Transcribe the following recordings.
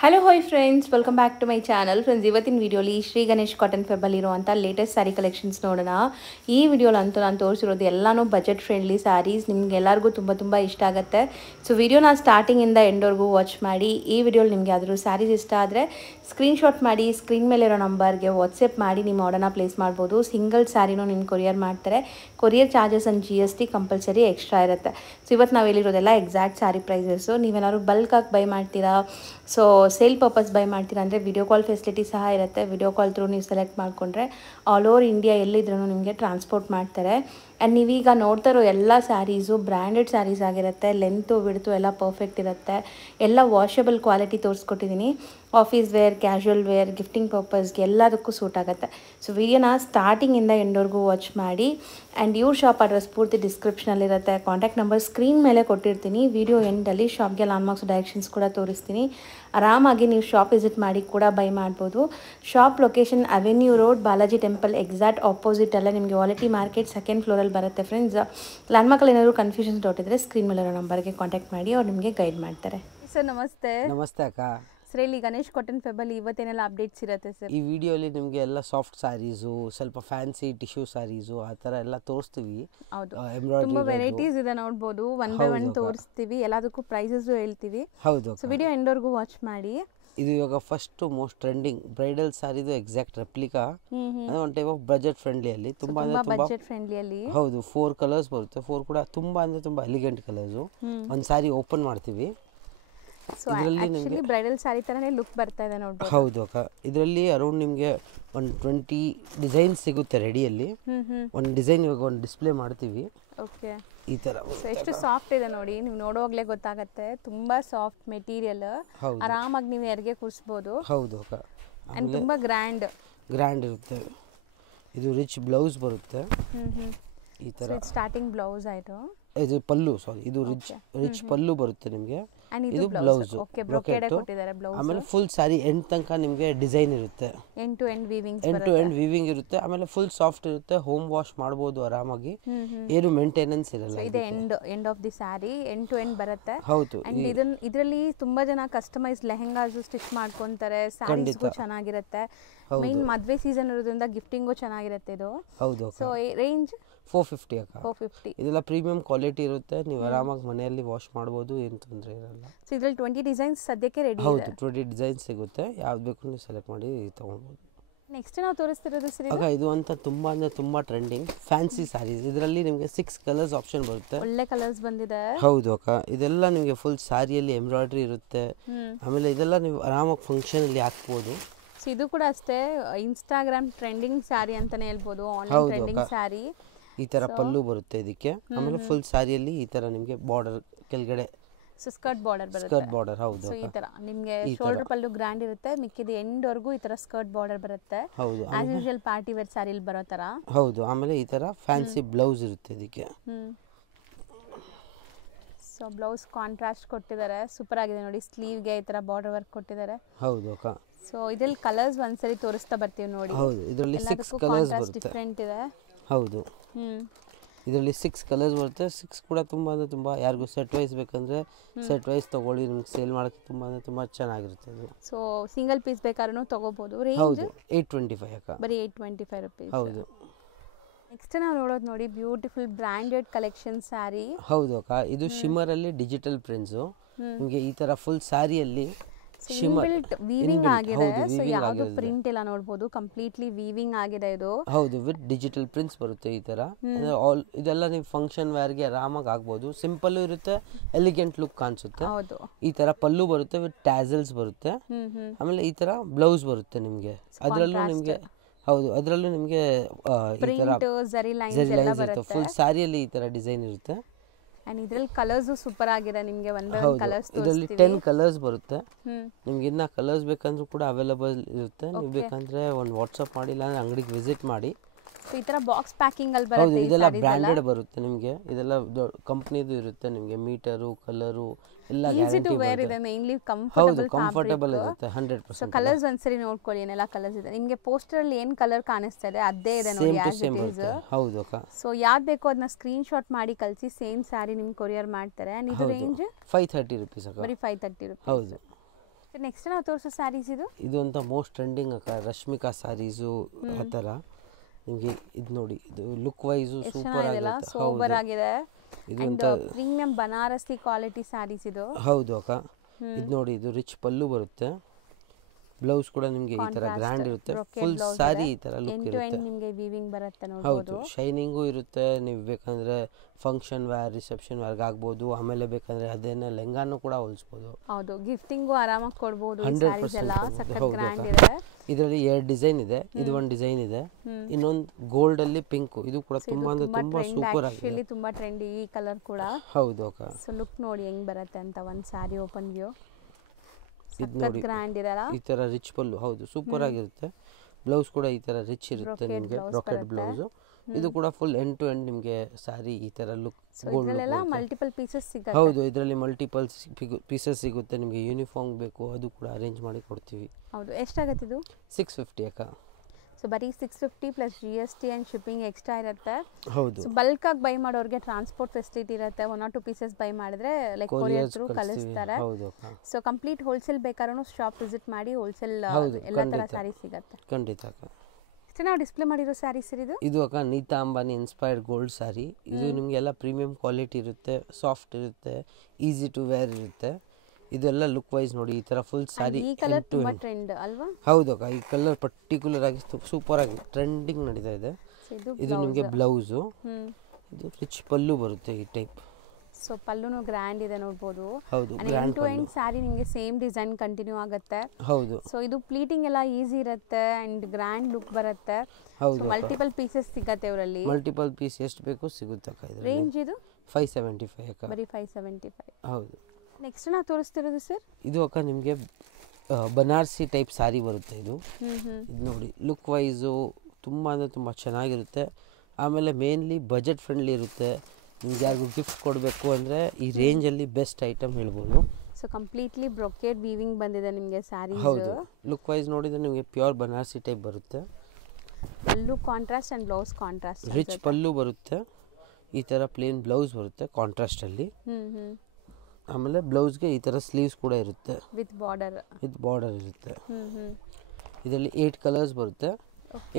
Hello hi friends, welcome back to my channel. Friends, ಇವತ್ತಿನ ವಿಡಿಯೋಲಿ Shri Ganesh cotton ಫೆಬಲ್ಲಿ ಇರುವಂಥ latest sari collections ನೋಡೋಣ. ಈ ವಿಡಿಯೋಲಂತೂ ನಾನು ತೋರಿಸಿರೋದು ಎಲ್ಲನೂ ಬಜೆಟ್ ಫ್ರೆಂಡ್ಲಿ ಸ್ಯಾರೀಸ್. ನಿಮ್ಗೆ ಎಲ್ಲರಿಗೂ ತುಂಬ ಇಷ್ಟ ಆಗುತ್ತೆ. ಸೊ ವಿಡಿಯೋನ ಸ್ಟಾರ್ಟಿಂಗಿಂದ ಎಂಡ್ವರೆಗೂ ವಾಚ್ ಮಾಡಿ. ಈ ವಿಡಿಯೋಲಿ ನಿಮಗೆ ಯಾವ್ದಾದ್ರು ಸ್ಯಾರೀಸ್ ಇಷ್ಟ ಆದರೆ ಸ್ಕ್ರೀನ್ಶಾಟ್ ಮಾಡಿ ಸ್ಕ್ರೀನ್ ಮೇಲೆ ಇರೋ ನಂಬರ್ಗೆ ವಾಟ್ಸಪ್ ಮಾಡಿ ನಿಮ್ಮ ಆರ್ಡರ್ನ ಪ್ಲೇಸ್ ಮಾಡ್ಬೋದು. ಸಿಂಗಲ್ ಸ್ಯಾರಿನೂ ನಿಮ್ಮ ಕೊರಿಯರ್ ಮಾಡ್ತಾರೆ. Courier charges and GST compulsory extra ಇರುತ್ತೆ. ಸೊ ಇವತ್ತು ನಾವು ಹೇಳಿರೋದೆಲ್ಲ ಎಕ್ಸಾಕ್ಟ್ ಸ್ಯಾರಿ ಪ್ರೈಸಸ್ಸು. ನೀವೇನಾದ್ರು ಬಲ್ಕಾಗಿ ಬೈ ಮಾಡ್ತೀರಾ, ಸೊ ಸೇಲ್ ಪರ್ಪಸ್ ಬೈ ಮಾಡ್ತೀರಾ ಅಂದರೆ ವಿಡಿಯೋ ಕಾಲ್ ಫೆಸಿಲಿಟಿ ಸಹ ಇರುತ್ತೆ. ವಿಡಿಯೋ ಕಾಲ್ ಥ್ರೂ ನೀವು ಸೆಲೆಕ್ಟ್ ಮಾಡಿಕೊಂಡ್ರೆ ಆಲ್ ಓವರ್ ಇಂಡಿಯಾ ಎಲ್ಲಿದ್ರೂ ನಿಮಗೆ ಟ್ರಾನ್ಸ್ಪೋರ್ಟ್ ಮಾಡ್ತಾರೆ. ಆ್ಯಂಡ್ ನೀವೀಗ ನೋಡ್ತಾ ಇರೋ ಎಲ್ಲ ಸ್ಯಾರೀಸು ಬ್ರ್ಯಾಂಡೆಡ್ ಸ್ಯಾರೀಸ್ ಆಗಿರುತ್ತೆ. ಲೆಂತು ವಿಡ್ತು ಎಲ್ಲ ಪರ್ಫೆಕ್ಟ್ ಇರುತ್ತೆ. ಎಲ್ಲ ವಾಷಬಲ್ ಕ್ವಾಲಿಟಿ ತೋರಿಸ್ಕೊಟ್ಟಿದ್ದೀನಿ. Office wear, casual wear, gifting ಪರ್ಪಸ್ಗೆ ಎಲ್ಲದಕ್ಕೂ ಸೂಟ್ ಆಗುತ್ತೆ. ಸೊ ವಿಡಿಯೋನ ಸ್ಟಾರ್ಟಿಂಗಿಂದ ಎಂಡ್ವರೆಗೂ ವಾಚ್ ಮಾಡಿ. ಆ್ಯಂಡ್ ಇವ್ರ ಶಾಪ್ ಅಡ್ರೆಸ್ ಪೂರ್ತಿ ಡಿಸ್ಕ್ರಿಪ್ಷನಲ್ಲಿರುತ್ತೆ. ಕಾಂಟ್ಯಾಕ್ಟ್ ನಂಬರ್ ಸ್ಕ್ರೀನ್ ಮೇಲೆ ಕೊಟ್ಟಿರ್ತೀನಿ. ವಿಡಿಯೋ ಎಂಡಲ್ಲಿ ಶಾಪ್ಗೆ ಲ್ಯಾಂಡ್ಮಾರ್ಕ್ಸ್ ಡೈರೆಕ್ಷನ್ಸ್ ಕೂಡ ತೋರಿಸ್ತೀನಿ. ಆರಾಮಾಗಿ ನೀವು ಶಾಪ್ ವಿಸಿಟ್ ಮಾಡಿ ಕೂಡ ಬೈ ಮಾಡ್ಬೋದು. Shop location avenue road, Balaji temple exact ಆಪೋಸಿಟಲ್ಲೇ ನಿಮಗೆ ವಾಲಿಟಿ ಮಾರ್ಕೆಟ್ ಸೆಕೆಂಡ್ ಫ್ಲೋರಲ್ಲಿ ಬರುತ್ತೆ. ಫ್ರೆಂಡ್ಸ್, ಲ್ಯಾಂಡ್ಮಾರ್ಕಲ್ಲಿ ಏನಾದರೂ ಕನ್ಫ್ಯೂಷನ್ಸ್ ಡೌಟ್ ಇದ್ದರೆ ಸ್ಕ್ರೀನ್ ಮೇಲಿರೋ ನಂಬರ್ಗೆ ಕಾಂಟ್ಯಾಕ್ಟ್ ಮಾಡಿ, ಅವ್ರು ನಿಮಗೆ ಗೈಡ್ ಮಾಡ್ತಾರೆ. ಸರ್ ನಮಸ್ತೆ. ನಮಸ್ತೆ ಅಕ್ಕ. ಸರ್, ಇಲ್ಲಿ ಗಣೇಶ್ ಕಾಟನ್ ಫೆಬಲ್ಲಿ ಇವತ್ತೇನೆಲ್ಲ ಅಪ್ಡೇಟ್ಸ್ ಇರುತ್ತೆ ಸರ್? ಈ ವಿಡಿಯೋಲಿ ನಿಮಗೆ ಎಲ್ಲ ಸಾಫ್ಟ್ ಸ್ಯಾರೀಸು, ಸ್ವಲ್ಪ ಫ್ಯಾನ್ಸಿ ಟಿಶ್ಯೂ ಸ್ಯಾರೀಸು ಆ ಥರ ಎಲ್ಲ ತೋರಿಸ್ತೀವಿ. ಹೌದು, ತುಂಬ ವೆರೈಟೀಸ್ ಇದೆ, ನೋಡ್ಬೋದು. ಒನ್ ಬೈ ಒನ್ ತೋರಿಸ್ತೀವಿ, ಎಲ್ಲದಕ್ಕೂ ಪ್ರೈಸಸ್ ಹೇಳ್ತೀವಿ. ಹೌದು. ಸೊ ವಿಡಿಯೋ ಎಂಡ್ವರೆಗೂ ವಾಚ್ ಮಾಡಿ. ಇದು ಇವಾಗ ಫಸ್ಟ್ ಮೋಸ್ಟ್ ಟ್ರೆಂಡಿಂಗ್ ಬ್ರೈಡಲ್ ಸ್ಯಾರಿದು ಎಕ್ಸಾಕ್ಟ್ ರೆಪ್ಲಿಕಾ. ಅದು ಒಂದು ಟೈಪ್ ಆಫ್ ಬಜೆಟ್ ಫ್ರೆಂಡ್ಲಿಯಲ್ಲಿ ತುಂಬಾ ಬಜೆಟ್ ಫ್ರೆಂಡ್ಲಿಯಲ್ಲಿ. ಹೌದು, 4 ಕಲರ್ಸ್ ಬರುತ್ತೆ. 4 ಕೂಡ ತುಂಬಾ ಅಂದರೆ ತುಂಬ ಎಲಿಗೆಂಟ್ ಕಲರ್ಸು. ಒಂದು ಸ್ಯಾರಿ ಓಪನ್ ಮಾಡ್ತೀವಿ. ಸೊ ಆಕ್ಚುಲಿ ಬ್ರೈಡಲ್ ಸ್ಯಾರಿ ತರನೇ ಲುಕ್ ಬರ್ತಾ ಇದೆ ನೋಡ್ಬೋದು. ಹೌದು ಅಕ್ಕ. ಇದರಲ್ಲಿ ಅರೌಂಡ್ ನಿಮಗೆ ಒಂದು 20 ಡಿಸೈನ್ ಸಿಗುತ್ತೆ ರೆಡಿಯಲ್ಲಿ. ಒಂದು ಡಿಸೈನ್ ಇವಾಗ ಒಂದು ಡಿಸ್ಪ್ಲೇ ಮಾಡ್ತೀವಿ. ಓಕೆ, ಈ ಥರ ಎಷ್ಟು ಸಾಫ್ಟ್ ಇದೆ ನೋಡಿ, ನೀವು ನೋಡುವಾಗಲೇ ಗೊತ್ತಾಗುತ್ತೆ. ತುಂಬಾ ಸಾಫ್ಟ್ ಮೆಟೀರಿಯಲ್, ಆರಾಮಾಗಿ ನೀವು ಯಾರಿಗೆ ಕೂರಿಸ್ಬೋದು. ಹೌದು ಅಕ್ಕ. ಆ್ಯಂಡ್ ತುಂಬ ಗ್ರ್ಯಾಂಡ್ ಇರುತ್ತೆ. ಇದು ರಿಚ್ ಬ್ಲೌಸ್ ಬರುತ್ತೆ. ಈ ಥರ ಸ್ಟಾರ್ಟಿಂಗ್ ಬ್ಲೌಸ್ ಆಯಿತು. ಇದು ಪಲ್ಲು, ಸಾರಿ, ಇದು ರಿಚ್ ಪಲ್ಲು ಬರುತ್ತೆ ನಿಮಗೆ. ಇದು ಬ್ಲೌಸ್. ಆಮೇಲೆ ಫುಲ್ ಸ್ಯಾರಿ ಎಂಡ್ ತನಕ ನಿಮಗೆ ಡಿಸೈನ್ ಇರುತ್ತೆ. ಎಂಡ್ ಟು ಎಂಡ್ ವೀವಿಂಗ್ ಇರುತ್ತೆ. ಆಮೇಲೆ ಫುಲ್ ಸಾಫ್ಟ್ ಇರುತ್ತೆ. ಹೋಮ್ ವಾಶ್ ಮಾಡ್ಬೋದು ಆರಾಮಾಗಿ, ಏನು ಮೇಂಟೆನೆನ್ಸ್ ಇರಲ್ಲ. ಇದೆ end of the sari end to end ಬರುತ್ತೆ. ಹೌದು. ಇದರಲ್ಲಿ ತುಂಬಾ ಜನ ಕಸ್ಟಮೈಸ್ ಲೆಹೆಂಗಾಸ್ ಸ್ಟಿಚ್ ಮಾಡ್ಕೊಂತಾರೆ. ಸ್ಯಾರೀಸ್ಗೂ ಚೆನ್ನಾಗಿರುತ್ತೆ. ಮೈನ್ ಮದ್ವೆ ಸೀಸನ್ ಇರೋದ್ರಿಂದ ಗಿಫ್ಟಿಂಗು ಚೆನ್ನಾಗಿರುತ್ತೆ ಇದು. ಹೌದು. ಸೊ ರೇಂಜ್ 450 ಅಕ್ಕ. 450. ಇದೆಲ್ಲ ಪ್ರೀಮಿಯಂ ಕ್ವಾಲಿಟಿ ಇರುತ್ತೆ. ನೀವು ಆರಾಮಾಗಿ ಮನೆಯಲ್ಲಿ ವಾಶ್ ಮಾಡ್ಬೋದು, ಏನು ತೊಂದರೆ ಇರಲ್ಲ. ಸೊ ಇದರಲ್ಲಿ 20 ಡಿಸೈನ್ಸ್ ಸದ್ಯಕ್ಕೆ ರೆಡಿ ಇದೆ. ಹೌದು, 20 ಡಿಸೈನ್ಸ್ ಸಿಗುತ್ತೆ. ಯಾವ್ದು ಬೇಕು ನೀವು ಸೆಲೆಕ್ಟ್ ಮಾಡಿ ತೊಗೊಳ್ಬೋದು. ನೆಕ್ಸ್ಟ್ ನಾವು ತೋರಿಸ್ತಿರೋದು ಸರಿ ಆಗ ಇದು ಅಂತ ತುಂಬಾ ಅಂದರೆ ತುಂಬ ಟ್ರೆಂಡಿಂಗ್ ಫ್ಯಾನ್ಸಿ ಸ್ಯಾರೀಸ್. ಇದರಲ್ಲಿ ನಿಮಗೆ 6 ಕಲರ್ಸ್ ಆಪ್ಷನ್ ಬರುತ್ತೆ. ಒಳ್ಳೆ ಕಲರ್ಸ್ ಬಂದಿದೆ. ಹೌದು ಅಕ್ಕ. ಇದೆಲ್ಲ ನಿಮಗೆ ಫುಲ್ ಸ್ಯಾರಿಯಲ್ಲಿ ಎಂಬ್ರಾಯ್ಡ್ರಿ ಇರುತ್ತೆ. ಆಮೇಲೆ ಇದೆಲ್ಲ ನೀವು ಆರಾಮಾಗಿ ಫಂಕ್ಷನಲ್ಲಿ ಹಾಕ್ಬೋದು. ಸೊ ಇದು ಕೂಡ ಅಷ್ಟೇ, ಇನ್ಸ್ಟಾಗ್ರಾಮ್ ಟ್ರೆಂಡಿಂಗ್ ಸ್ಯಾರಿ ಅಂತಾನೆ ಹೇಳ್ಬೋದು. Online trending sari. ಈ ತರ ಪಲ್ಲು ಬರುತ್ತೆ ಇದಕ್ಕೆ. ಆಮೇಲೆ ಫುಲ್ ಸ್ಯಾರಿಯಲ್ಲಿ ಈ ತರ ನಿಮಗೆ ಬಾರ್ಡರ್ ಕೆಳಗಡೆ ಸ್ಕರ್ಟ್ ಬಾರ್ಡರ್ ಬರುತ್ತೆ. ಸ್ಕರ್ಟ್ ಬಾರ್ಡರ್, ಹೌದು. ಸೊ ಈ ತರ ನಿಮಗೆ ಶೋಲ್ಡರ್ ಪಲ್ಲು ಗ್ರ್ಯಾಂಡ್ ಇರುತ್ತೆ. ಮಿಕ್ಕಿದ ಎಂಡ್ ವರೆಗೂ ಈ ತರ ಸ್ಕರ್ಟ್ ಬಾರ್ಡರ್ ಬರುತ್ತೆ. ಹೌದು, ಆಸ್ ಯೂಶುವಲ್ ಪಾರ್ಟಿ ವೇರ್ ಸ್ಯಾರಿಲಿ ಬರೋ ತರ. ಹೌದು. ಆಮೇಲೆ ಈ ತರ ಫ್ಯಾನ್ಸಿ ಬ್ಲೌಸ್ ಇರುತ್ತೆ ಇದಕ್ಕೆ. ಸೊ ಬ್ಲೌಸ್ ಕಾಂಟ್ರಾಸ್ಟ್ ಕೊಟ್ಟಿದ್ದಾರೆ, ಸೂಪರ್ ಆಗಿದೆ ನೋಡಿ. ಸ್ಲೀವ್ಗೆ ಈ ತರ ಬಾರ್ಡರ್ ವರ್ಕ್ ಕೊಟ್ಟಿದ್ದಾರೆ. ಹೌದು ಅಕ್ಕ. ಸೊ ಇದರಲ್ಲಿ ಕಲರ್ಸ್ ಒಂದ್ಸರಿ ತೋರಿಸ್ತಾ ಬರ್ತೀವಿ ನೋಡಿ. ಹೌದು, ಇದರಲ್ಲಿ 6 ಕಲರ್ಸ್ ಬರುತ್ತೆ. ಡಿಫರೆಂಟ್ ಇದೆ. ಹೌದು, ಇದರಲ್ಲಿ 6 ಕಲರ್ಸ್ ಬರುತ್ತೆ. 6 ಕೂಡ ತುಂಬ ಅಂದರೆ ತುಂಬ, ಯಾರಿಗೂ ಸೆಟ್ ವೈಸ್ ಬೇಕಂದರೆ ಸೆಟ್ ವೈಸ್ ತೊಗೊಳ್ಳಿ. ನಿಮ್ಗೆ ಸೇಲ್ ಮಾಡೋಕ್ಕೆ ತುಂಬ ಅಂದರೆ ತುಂಬ ಚೆನ್ನಾಗಿರುತ್ತೆ ಅದು. ಸೊ ಸಿಂಗಲ್ ಪೀಸ್ ಬೇಕಾದ್ರೂ ತೊಗೋಬೋದು. ಹೌದು, 825 ಅಕ್ಕ. ಬರೀ 825 ರುಪೀಸ್. ಹೌದು. ನೆಕ್ಸ್ಟ್ ನಾವು ನೋಡೋದು ನೋಡಿ, ಬ್ಯೂಟಿಫುಲ್ ಬ್ರ್ಯಾಂಡೆಡ್ ಕಲೆಕ್ಷನ್ ಸ್ಯಾರಿ. ಹೌದು ಅಕ್ಕ. ಇದು ಶಿಮರಲ್ಲಿ ಡಿಜಿಟಲ್ ಪ್ರಿಂಟ್ಸು. ನಿಮಗೆ ಈ ಥರ ಫುಲ್ ಸ್ಯಾರಿಯಲ್ಲಿ ವೀವಿಂಗ್ ಆಗಿದೆ. ಸೊ ಯಾವುದು ಪ್ರಿಂಟ್ ಇಲ್ಲ ನೋಡಬಹುದು, ಕಂಪ್ಲೀಟ್ಲಿ ವೀವಿಂಗ್ ಆಗಿದೆ ಇದು. ಹೌದು, ವಿತ್ ಡಿಜಿಟಲ್ ಪ್ರಿಂಟ್ಸ್ ಬರುತ್ತೆ ಈ ತರ. ಇದೆಲ್ಲ ನೀವು ಫಂಕ್ಷನ್ ವೇರ್ಗೆ ಆರಾಮಾಗಿ ಆಗ್ಬೋದು. ಸಿಂಪಲ್ ಇರುತ್ತೆ, ಎಲಿಗೆಂಟ್ ಲುಕ್ ಕಾಣಿಸುತ್ತೆ. ಹೌದು. ಈ ತರ ಪಲ್ಲು ಬರುತ್ತೆ, ವಿತ್ ಟ್ಯಾಸಲ್ಸ್ ಬರುತ್ತೆ. ಆಮೇಲೆ ಈ ತರ ಬ್ಲೌಸ್ ಬರುತ್ತೆ ನಿಮಗೆ. ಅದರಲ್ಲೂ ನಿಮಗೆ, ಹೌದು, ಅದರಲ್ಲೂ ನಿಮಗೆ ಈ ತರ ಜರಿ ಲೈನ್ಸ್ ಇರುತ್ತೆ. ಫುಲ್ ಸ್ಯಾರಿಯಲ್ಲಿ ಈ ತರ ಡಿಸೈನ್ ಇರುತ್ತೆ. ಅಂಡ್ ಇದರಲ್ಲಿ ಕಲರ್ಸ್ ಸೂಪರ್ ಆಗಿದೆ. ನಿಮಗೆ ಒಂದು ಕಲರ್ಸ್ ಇದರಲ್ಲಿ 10 ಕಲರ್ಸ್ ಬರುತ್ತೆ. ನಿಮ್ಗೆ ಇನ್ನ ಕಲರ್ಸ್ ಬೇಕಂದ್ರೂ ಕೂಡ ಅವೈಲೇಬಲ್ ಇರುತ್ತೆ. ನೀವು ಬೇಕಂದ್ರೆ ಒಂದು ವಾಟ್ಸ್ಆಪ್ ಮಾಡಿ, ಇಲ್ಲ ಅಂದ್ರೆ ಅಂಗಡಿಗೆ ವಿಸಿಟ್ ಮಾಡಿ. ಈ ತರ ಬಾಕ್ಸ್ ಪ್ಯಾಕಿಂಗ್ ಅಲ್ಲಿ ಬರುತ್ತೆ. ಹೌದು, ಇದೆಲ್ಲ ಬ್ರಾಂಡೆಡ್ ಬರುತ್ತೆ ನಿಮಗೆ. ಇದೆಲ್ಲ ಕಂಪನಿದು ಇರುತ್ತೆ ನಿಮಗೆ. ಮೀಟರು, ಕಲರು ಎಲ್ಲ ಗ್ಯಾರಂಟಿ ಇದೆ. ಮೇನ್ಲಿ ಹೌದು, ಕಂಫರ್ಟಬಲ್ ಇರುತ್ತೆ 100%. ಸೊ ಕಲರ್ಸ್ ಒಂದ್ಸರಿ ನೋಡ್ಕೊಳ್ಳಿ, ಏನೆಲ್ಲ ಕಲರ್ಸ್ ಇದೆ. ನಿಮಗೆ ಪೋಸ್ಟರ್ ಅಲ್ಲಿ ಏನ್ ಕಲರ್ ಕಾಣಿಸ್ತಾ ಇದೆ ಅದೇ ಇದೆ ನೋಡಿ, ಆಸ್ ಇಟ್ ಇಸ್. ಹೌದು ಅಕ್ಕ. ಸೊ ಯಾವ್ದು ಬೇಕೋ ಅದನ್ನ ಸ್ಕ್ರೀನ್ ಶಾಟ್ ಮಾಡಿ ಕಳಿಸಿ, ಸೇಮ್ ಸ್ಯಾರಿ ನಿಮ್ಗೆ ಕೊರಿಯರ್ ಮಾಡ್ತಾರೆ. ಅಂಡ್ ಇದು ರೇಂಜ್ 530 ರೂಪೀಸ್ ಅಕ್ಕ. ಬರೀ 530 ರೂಪೀಸ್. ಹೌದು. ನೆಕ್ಸ್ಟ್ ನಾವು ತೋರಿಸೋ ಸ್ಯಾರೀಸ್ ಇದು ಅಂತ ಮೋಸ್ಟ್ ಟ್ರೆಂಡಿಂಗ್ ಅಕ್ಕ, ರಶ್ಮಿಕಾ ಸ್ಯಾರೀಸು ಆ ಥರ. ನಿಮಗೆ ಇದು ನೋಡಿ, ಇದು ಲುಕ್ ವೈಸು ಸೂಪರ್ ಆಗುತ್ತೆ. ಸೂಪರ್ ಆಗಿದೆ. ಇದು ಅಂತ ಪ್ರೀಮಿಯಂ ಬನಾರಸಿ ಕ್ವಾಲಿಟಿ ಸ್ಯಾರೀಸ್ ಇದು. ಹೌದು ಅಕ್ಕ. ಇದು ನೋಡಿ, ಇದು ರಿಚ್ ಪಲ್ಲು ಬರುತ್ತೆ. ಬ್ಲೌಸ್ ಕೂಡ ನಿಮಗೆ ಈ ತರ ಗ್ರ್ಯಾಂಡ್ ಇರುತ್ತೆ. ಫುಲ್ ಸಾರಿ ಈ ತರ ಲುಕ್ ಇರುತ್ತೆ. ನಿಮಗೆ ವೀವಿಂಗ್ ಬರುತ್ತೆ ನೋಡಬಹುದು. ಹೌದು, ಶೈನಿಂಗು ಇರುತ್ತೆ. ನೀವು ಬೇಕಂದ್ರೆ ಫಂಕ್ಷನ್ ವೇರ್, ರಿಸೆಪ್ಷನ್ ವೇರ್ ಆಗಬಹುದು. ಆಮೇಲೆ ಬೇಕಂದ್ರೆ ಅದೇನ ಲೆಹಂಗಾನು ಕೂಡ ಹೊಲಿಸಬಹುದು. ಹೌದು, ಗಿಫ್ಟಿಂಗು ಆರಾಮಾಗಿ ಕೊಡಬಹುದು. ಈ ಸ್ಯಾರೀಸ್ ಎಲ್ಲ ಸಖತ್ ಗ್ರ್ಯಾಂಡ್ ಇದೆ. ಇದರಲ್ಲಿ 2 ಡಿಸೈನ್ ಇದೆ. ಇದು ಒಂದು ಡಿಸೈನ್ ಇದೆ, ಇನ್ನೊಂದು ಗೋಲ್ಡ್ ಅಲ್ಲಿ ಪಿಂಕ್. ಇದು ಕೂಡ ತುಂಬಾ ಅಂದ್ರೆ ತುಂಬಾ ಸೂಪರ್ ಆಗಿದೆ. ತುಂಬಾ ಟ್ರೆಂಡಿ ಈ ಕಲರ್ ಕೂಡ. ಹೌದು ಅಕ್ಕ. ಸೊ ಲುಕ್ ನೋಡಿ ಹೆಂಗ್ ಬರುತ್ತೆ ಅಂತ ಒಂದು ಸ್ಯಾರಿ ಓಪನ್ ವ್ಯೂ. ಇದು ನೋಡಿ, ಈ ತರ ರಿಚ್ ಪಲ್ಲು. ಹೌದು, ಸೂಪರ್ ಆಗಿರುತ್ತೆ. ಬ್ಲೌಸ್ ಕೂಡ ಈ ತರ ರಿಚ್ ಇರುತ್ತೆ ನಿಮಗೆ, ಬ್ರೊಕೆಟ್ ಬ್ಲೌಸ್. ಇದು ಕೂಡ ಫುಲ್ ಎಂಡ್ ಟು ಎಂಡ್ ನಿಮಗೆ ಸಾರಿ ಈ ತರ ಲುಕ್. ಮಲ್ಟಿಪಲ್ ಪೀಸಸ್ ಸಿಗುತ್ತೆ. ಹೌದು, ಇದರಲ್ಲಿ ಮಲ್ಟಿಪಲ್ ಪೀಸಸ್ ಸಿಗುತ್ತೆ. ನಿಮಗೆ ಯೂನಿಫಾರ್ಮ್ ಬೇಕು ಅದು ಕೂಡ ಅರೇಂಜ್ ಮಾಡಿ ಕೊಡ್ತೀವಿ. ಹೌದು, ಎಷ್ಟಾಗುತ್ತೆ ಇದು? 650 ಅಕ್ಕ. ಸೊ ಬರೀ 650 plus GST and shipping extra ಇರುತ್ತೆ. ಹೌದು. ಸೊ ಬಲ್ಕಾಗಿ ಬೈ ಮಾಡೋರಿಗೆ ಟ್ರಾನ್ಸ್ಪೋರ್ಟ್ ಫೆಸಿಲಿಟಿ ಇರುತ್ತೆ. 1 or 2 ಪೀಸಸ್ ಬೈ ಮಾಡಿದ್ರೆ ಲೈಕ್ ಕೊರಿಯರ್ ಥ್ರೂ ಕಳಿಸ್ತಾರೆ. ಸೊ ಕಂಪ್ಲೀಟ್ ಹೋಲ್ಸೇಲ್ ಬೇಕಾದ್ರೂ ಶಾಪ್ ವಿಸಿಟ್ ಮಾಡಿ ಹೋಲ್ಸೇಲ್ ಎಲ್ಲ ಥರ ಸ್ಯಾರಿ ಸಿಗುತ್ತೆ. ಖಂಡಿತ ಅಕ್ಕ. ಇಷ್ಟು ನಾವು ಡಿಸ್ಪ್ಲೇ ಮಾಡಿರೋ ಸ್ಯಾರೀಸ್ ಇದು ಅಕ್ಕ ನೀತಾ ಅಂಬಾನಿ ಇನ್ಸ್ಪೈರ್ಡ್ ಗೋಲ್ಡ್ ಸ್ಯಾರಿ. ಇದು ನಿಮಗೆಲ್ಲ ಪ್ರೀಮಿಯಂ ಕ್ವಾಲಿಟಿ ಇರುತ್ತೆ, ಸಾಫ್ಟ್ ಇರುತ್ತೆ, ಈಸಿ ಟು ವೇರ್ ಇರುತ್ತೆ. ಇದೆಲ್ಲ ಲುಕ್ ವೈಸ್ ನೋಡಿ ಈ ತರ ಫುಲ್ ಸಾರಿ. ಈ ಕಲರ್ ತುಂಬಾ ಟ್ರೆಂಡ್ ಅಲ್ವಾ? ಹೌದು ಅಕ್ಕ, ಈ ಕಲರ್ ಪರ್ಟಿಕ್ಯುಲರ್ ಆಗಿ ಸೂಪರ್ ಆಗಿ ಟ್ರೆಂಡಿಂಗ್ ನಡೀತಾ ಇದೆ. ಇದು ನಿಮಗೆ ಬ್ಲೌಸ್. ಇದು ರಿಚ್ ಪಲ್ಲು ಬರುತ್ತೆ ಈ ಟೈಪ್. ಸೊ ಪಲ್ಲುನು ಗ್ರ್ಯಾಂಡ್ ಇದೆ ನೋಡಬಹುದು. ಹೌದು, ಎಂಡ್ ಟು ಎಂಡ್ ಸ್ಯಾರಿ ನಿಮಗೆ ಸೇಮ್ ಡಿಸೈನ್ ಕಂಟಿನ್ಯೂ ಆಗುತ್ತೆ. ಹೌದು. ಸೊ ಇದು ಪ್ಲೀಟಿಂಗ್ ಎಲ್ಲ ಈಸಿ ಇರುತ್ತೆ ಅಂಡ್ ಗ್ರ್ಯಾಂಡ್ ಲುಕ್ ಬರುತ್ತೆ. ಹೌದು, ಮಲ್ಟಿಪಲ್ ಪೀಸಸ್ ಸಿಗುತ್ತೆ ಇವರಲ್ಲಿ. ಮಲ್ಟಿಪಲ್ ಪೀಸ್ ಎಷ್ಟು ಬೇಕು ಸಿಗುತ್ತೆ ಅಕ್ಕ. ಇದರಲ್ಲಿ ರೇಂಜ್ ಇದು 575 ಅಕ್ಕ. ಬರೀ 575. ಹೌದು. ನೆಕ್ಸ್ಟ್ ನಾವು ತೋರಿಸ್ತಿರೋದು ಸರ್, ಇದು ಅಕ್ಕ ನಿಮಗೆ ಬನಾರಸಿ ಟೈಪ್ ಸಾರಿ ಬರುತ್ತೆ. ಇದು ನೋಡಿ, ಲುಕ್ ವೈಸು ತುಂಬ ಅಂದರೆ ತುಂಬ ಚೆನ್ನಾಗಿರುತ್ತೆ. ಆಮೇಲೆ ಮೇನ್ಲಿ ಬಜೆಟ್ ಫ್ರೆಂಡ್ಲಿ ಇರುತ್ತೆ. ನಿಮ್ಗೆ ಯಾರಿಗೂ ಗಿಫ್ಟ್ ಕೊಡಬೇಕು ಅಂದರೆ ಈ ರೇಂಜಲ್ಲಿ ಬೆಸ್ಟ್ ಐಟಮ್ ಹೇಳ್ಬೋದು. ಸೊ ಕಂಪ್ಲೀಟ್ಲಿ ಬ್ರೊಕೆಟ್ ವೀವಿಂಗ್ ಬಂದಿದೆ ನಿಮಗೆ ಸ್ಯಾರೀಸ್. ಹೌದು, ಲುಕ್ ವೈಸ್ ನೋಡಿದರೆ ನಿಮಗೆ ಪ್ಯೂರ್ ಬನಾರಸಿ ಟೈಪ್ ಬರುತ್ತೆ. Pallu contrast and blouse contrast. Rich pallu ಬರುತ್ತೆ, ಈ ಥರ ಪ್ಲೇನ್ ಬ್ಲೌಸ್ ಬರುತ್ತೆ ಕಾಂಟ್ರಾಸ್ಟಲ್ಲಿ. ಆಮೇಲೆ ಬ್ಲೌಸ್ಗೆ ಈ ಥರ ಸ್ಲೀವ್ಸ್ ಕೂಡ ಇರುತ್ತೆ ವಿತ್ ಬಾರ್ಡರ್ ಇರುತ್ತೆ. ಇದರಲ್ಲಿ 8 ಕಲರ್ಸ್ ಬರುತ್ತೆ.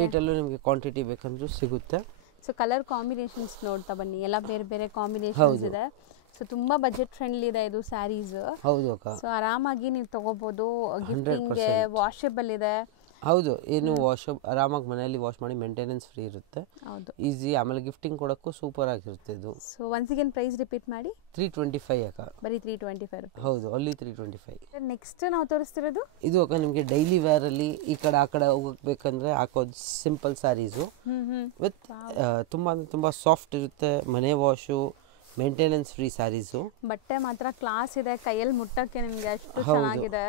8ಅಲ್ಲೂ ನಿಮಗೆ ಕ್ವಾಂಟಿಟಿ ಬೇಕಂದ್ರೂ ಸಿಗುತ್ತೆ. ಸೊ ಕಲರ್ ಕಾಂಬಿನೇಷನ್ಸ್ ನೋಡ್ತಾ ಬನ್ನಿ, ಎಲ್ಲ ಬೇರೆ ಬೇರೆ ಕಾಂಬಿನೇಷನ್ಸ್ ಇದೆ. ಸೊ ತುಂಬಾ ಬಜೆಟ್ ಫ್ರೆಂಡ್ಲಿ ಇದೆ ಇದು ಸ್ಯಾರೀಸ್. ಹೌದು ಅಕ್ಕ. ಸೊ ಆರಾಮಾಗಿ ನೀವು ತಗೋಬಹುದು. ಗಿಫ್ಟಿಂಗ್ಗೆ ವಾಷಬಲ್ ಇದೆ. ಹೌದು, ಏನು ಆರಾಮಾಗಿ ಮನೆಯಲ್ಲಿ ವಾಶ್ ಮಾಡಿ ಮೇಂಟೆನೆನ್ಸ್ ಫ್ರೀ ಇರುತ್ತೆ. ಹೌದು, ಈಸಿ. ಆಮೇಲೆ ಗಿಫ್ಟಿಂಗ್ ಕೊಡೋಕ್ಕೂ ಸೂಪರ್ ಆಗಿರುತ್ತೆ ಇದು. So once again price repeat ಮಾಡಿ. 325 ಅಕ್ಕ. ಬರೀ 325 ರೂಪಾಯಿ. ಹೌದು, ಅಲ್ಲಿ 325. ನೆಕ್ಸ್ಟ್ ನಾವು ತೋರಿಸ್ತಿರೋದು ಇದು ಅಕ್ಕ ನಿಮಗೆ ಡೈಲಿ ವೇರ್ ಅಲ್ಲಿ ಈ ಕಡೆ ಆ ಕಡೆ ಹೋಗಬೇಕಂದ್ರೆ ಹಾಕೋದು ಸಿಂಪಲ್ ಸ್ಯಾರೀಸು ವಿತ್ ತುಂಬಾ ಸಾಫ್ಟ್ ಇರುತ್ತೆ. ಮನೆ ವಾಶು, ಮೇಂಟೆನೆನ್ಸ್ ಫ್ರೀ ಸ್ಯಾರೀಸು. ಬಟ್ಟೆ ಮಾತ್ರ ಕ್ಲಾಸ್ ಇದೆ, ಕೈಯಲ್ಲಿ ಮುಟ್ಟಕ್ಕೆ ನಿಮಗೆ ಅಷ್ಟು ಚೆನ್ನಾಗಿದೆ.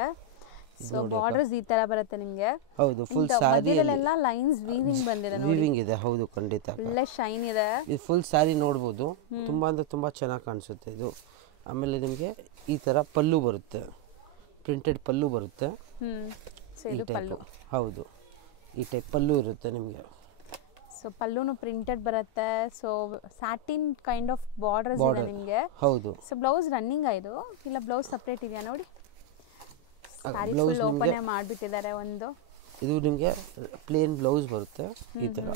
ಸೊ ಬಾರ್ಡರ್ಸ್ ಈ ತರ ಬರುತ್ತೆ ನಿಮಗೆ. ಹೌದು, ಫುಲ್ ಸಾರಿ ಎಲ್ಲ ಲೈನ್ಸ್ ವೀವಿಂಗ್ ಬಂದಿದೆ ನೋಡಿ. ವೀವಿಂಗ್ ಇದೆ. ಹೌದು, ಖಂಡಿತ. ಒಳ್ಳೆ ಶೈನ್ ಇದೆ. ಇದು ಫುಲ್ ಸಾರಿ ನೋಡಬಹುದು. ತುಂಬಾ ಅಂದ್ರೆ ತುಂಬಾ ಚೆನ್ನಾಗಿ ಕಾಣಿಸುತ್ತೆ ಇದು. ಆಮೇಲೆ ನಿಮಗೆ ಈ ತರ ಪಲ್ಲು ಬರುತ್ತೆ, ಪ್ರಿಂಟೆಡ್ ಪಲ್ಲು ಬರುತ್ತೆ. ಸೊ ಇದು ಪಲ್ಲು. ಹೌದು, ಈ ಟೈಪ್ ಪಲ್ಲು ಇರುತ್ತೆ ನಿಮಗೆ. ಸೊ ಪಲ್ಲುನು ಪ್ರಿಂಟೆಡ್ ಬರುತ್ತೆ. So satin kind of borders ಇದೆ ನಿಮಗೆ. ಹೌದು. ಸೊ ಬ್ಲೌಸ್ ರನ್ನಿಂಗ್ ಇದು ಇಲ್ಲ ಬ್ಲೌಸ್ ಸಪರೇಟ್ ಇದೆಯಾ ನೋಡಿ. ಸ್ಯಾರಿ ಫುಲ್ ಓಪನ್ ಮಾಡಿಬಿಟ್ಟಿದ್ದಾರೆ ಒಂದು. ಇದು ನಿಮಗೆ ಪ್ಲೇನ್ ಬ್ಲೌಸ್ ಬರುತ್ತೆ ಈ ತರ.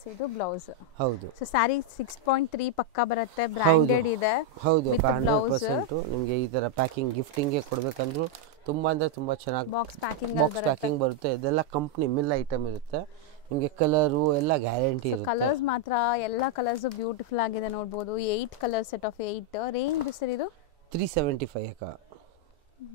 ಸೊ ಇದು ಬ್ಲೌಸ್. ಹೌದು. ಸೊ ಸ್ಯಾರಿ 6.3 ಪಕ್ಕ ಬರುತ್ತೆ, ಬ್ರಾಂಡೆಡ್ ಇದೆ. ಹೌದು, 100% ನಿಮಗೆ ಈ ತರ ಪ್ಯಾಕಿಂಗ್ ಗಿಫ್ಟಿಂಗ್ ಗೆ ಕೊಡಬೇಕಂದ್ರೂ ತುಂಬಾ ಅಂದ್ರೆ ತುಂಬಾ ಚೆನ್ನಾಗಿ ಬಾಕ್ಸ್ ಪ್ಯಾಕಿಂಗ್ ಬರುತ್ತೆ. ಇದೆಲ್ಲ ಕಂಪ್ನಿ ಮಿಲ್ ಐಟಮ್ ಇರುತ್ತೆ. ನಿಮಗೆ ಕಲರು ಎಲ್ಲ ಗ್ಯಾರಂಟಿ ಇರುತ್ತೆ. ಕಲರ್ಸ್ ಮಾತ್ರ ಎಲ್ಲ ಕಲರ್ಸ್ ಬ್ಯೂಟಿಫುಲ್ ಆಗಿದೆ ನೋಡಬಹುದು. 8 colour set of 8. Range sir ಇದು 375 ಅಕ್ಕ.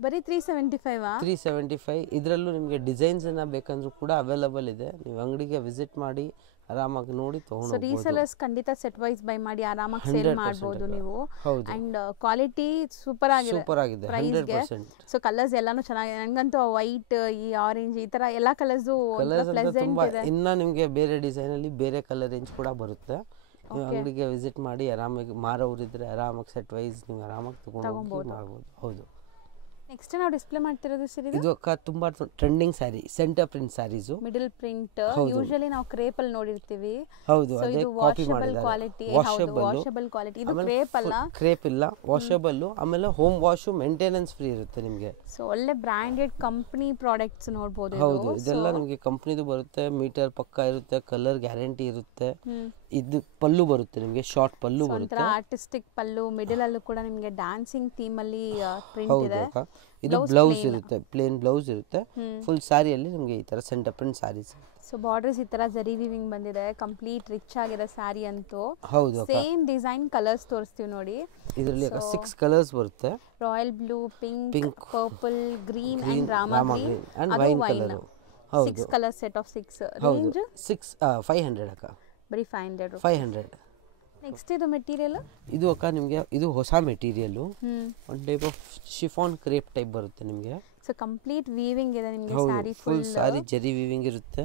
ಬರೀ 375. 375. ಇದರಲ್ಲೂ ನಿಮಗೆ ಡಿಸೈನ್ಸ್ ಅನ್ನ ಬೇಕಂದ್ರೂ ಕೂಡ ಅವೈಲಬಲ್ ಇದೆ. ನೀವು ಅಂಗಡಿಗೆ ವಿಸಿಟ್ ಮಾಡಿ ಆರಾಮಾಗಿ ನೋಡಿ ತಗೊಂಡು ಹೋಗಬಹುದು. ರೀಸೆಲರ್ಸ್ ಖಂಡಿತ ಸೆಟ್ ವೈಸ್ ಬೈ ಮಾಡಿ ಆರಾಮಾಗಿ ಸೇಲ್ ಮಾಡಬಹುದು ನೀವು. ಅಂಡ್ ಕ್ವಾಲಿಟಿ ಸೂಪರ್ ಆಗಿದೆ. 100%. ಸೊ ಕಲರ್ಸ್ ಎಲ್ಲಾನು ಚೆನ್ನಾಗಿದೆ. ನನಗಂತೂ ವೈಟ್, ಈ ಆರೆಂಜ್, ಈ ತರ ಎಲ್ಲಾ ಕಲರ್ಸ್ ಪ್ಲೆಸೆಂಟ್ ಇದೆ. ಇನ್ನ ನಿಮಗೆ ಬೇರೆ ಡಿಸೈನ್ ಅಲ್ಲಿ ಬೇರೆ ಕಲರ್ ರೇಂಜ್ ಕೂಡ ಬರುತ್ತೆ. ನೀವು ಅಂಗಡಿಗೆ ವಿಸಿಟ್ ಮಾಡಿ ಆರಾಮಾಗಿ ಮಾರೋರಿದ್ರೆ ಆರಾಮಾಗಿ ಸೆಟ್ ವೈಸ್ ನೀವು ಆರಾಮಾಗಿ ತಗೊಂಡು ಮಾಡಬಹುದು. ಹೌದು. ನೆಕ್ಸ್ಟ್ ನಾವು ಡಿಸ್ಪ್ಲೇ ಮಾಡ್ತಿರೋದು ಸರ್ ಇದು ಅಕ್ಕ ತುಂಬಾ trending sari, centre print saris. Middle print usually ನಾವು ಕ್ರೇಪ್ ಅಲ್ಲಿ ನೋಡಿರ್ತೀವಿ. ಹೌದು, ಅದೇ ಕಾಪಿ ವಾಷಬಲ್ ಕ್ವಾಲಿಟಿ. ಹೌದು, ವಾಷಬಲ್ ಕ್ವಾಲಿಟಿ. ಇದು ಕ್ರೇಪ್ ಅಲ್ಲ, ಕ್ರೇಪ್ ಇಲ್ಲ, ವಾಷಬಲ್. ಆಮೇಲೆ ಹೋಮ್ ವಾಶು, ಮೇಂಟೆನೆನ್ಸ್ ಫ್ರೀ ಇರುತ್ತೆ ನಿಮಗೆ. ಸೊ ಒಳ್ಳೆ ಬ್ರಾಂಡೆಡ್ ಕಂಪನಿ ಪ್ರಾಡಕ್ಟ್ಸ್ ನೋಡಬಹುದು. ಹೌದು, ಇದೆಲ್ಲ ನಿಮಗೆ ಕಂಪನಿದು ಬರುತ್ತೆ, ಮೀಟರ್ ಪಕ್ಕ ಇರುತ್ತೆ, ಕಲರ್ ಗ್ಯಾರಂಟಿ ಇರುತ್ತೆ. ಇದು ಪಲ್ಲು ಬರುತ್ತೆ ನಿಮಗೆ, ಶಾರ್ಟ್ ಪಲ್ಲು ಬರುತ್ತೆ, ಆರ್ಟಿಸ್ಟಿಕ್ ಪಲ್ಲು. ಮಿಡಲ್ ಅಲ್ಲೂ ಕೂಡ ನಿಮಗೆ ಡ್ಯಾನ್ಸಿಂಗ್ ಥೀಮ್ ಅಲ್ಲಿ ಪ್ರಿಂಟ್ ಇದೆ. ಇದು ಬ್ಲೌಸ್ ಇರುತ್ತೆ, ಪ್ಲೇನ್ ಬ್ಲೌಸ್ ಇರುತ್ತೆ. ಫುಲ್ ಸ್ಯಾರಿಯಲ್ಲಿ ನಿಮಗೆ ಈ ತರ centre print saris. So borders ಈ ತರ ಜರಿ ವೀವಿಂಗ್ ಬಂದಿದೆ, ಕಂಪ್ಲೀಟ್ ರಿಚ್ ಆಗಿದೆ ಸ್ಯಾರಿ ಅಂತೂ. ಹೌದು, ಸೇಮ್ ಡಿಸೈನ್ ಕಲರ್ಸ್ ತೋರಿಸ್ತೀವಿ ನೋಡಿ. ಇದರಲ್ಲಿ 6 ಕಲರ್ಸ್ ಬರುತ್ತೆ. Royal blue, pink, purple, green and Rama green and wine colour. ಹೌದು, 6 ಕಲರ್ ಸೆಟ್ ಆಫ್ 6. ರೇಂಜ್ 500 ಅಕ್ಕ, ಬರೀ 500. 500. ನೆಕ್ಸ್ಟ್ ಇದು ಮೆಟೀರಿಯಲ್, ಇದು ಅಕ್ಕ ನಿಮಗೆ ಇದು ಹೊಸ ಮೆಟೀರಿಯಲ್. ಒಂದು type of chiffon crepe type ಬರುತ್ತೆ ನಿಮಗೆ. ಸೊ ಕಂಪ್ಲೀಟ್ ವೀವಿಂಗ್ ಇದೆ ನಿಮಗೆ ಸ್ಯಾರಿ ಫುಲ್ ಸ್ಯಾರಿ ಜರಿ ವೀವಿಂಗ್ ಇರುತ್ತೆ.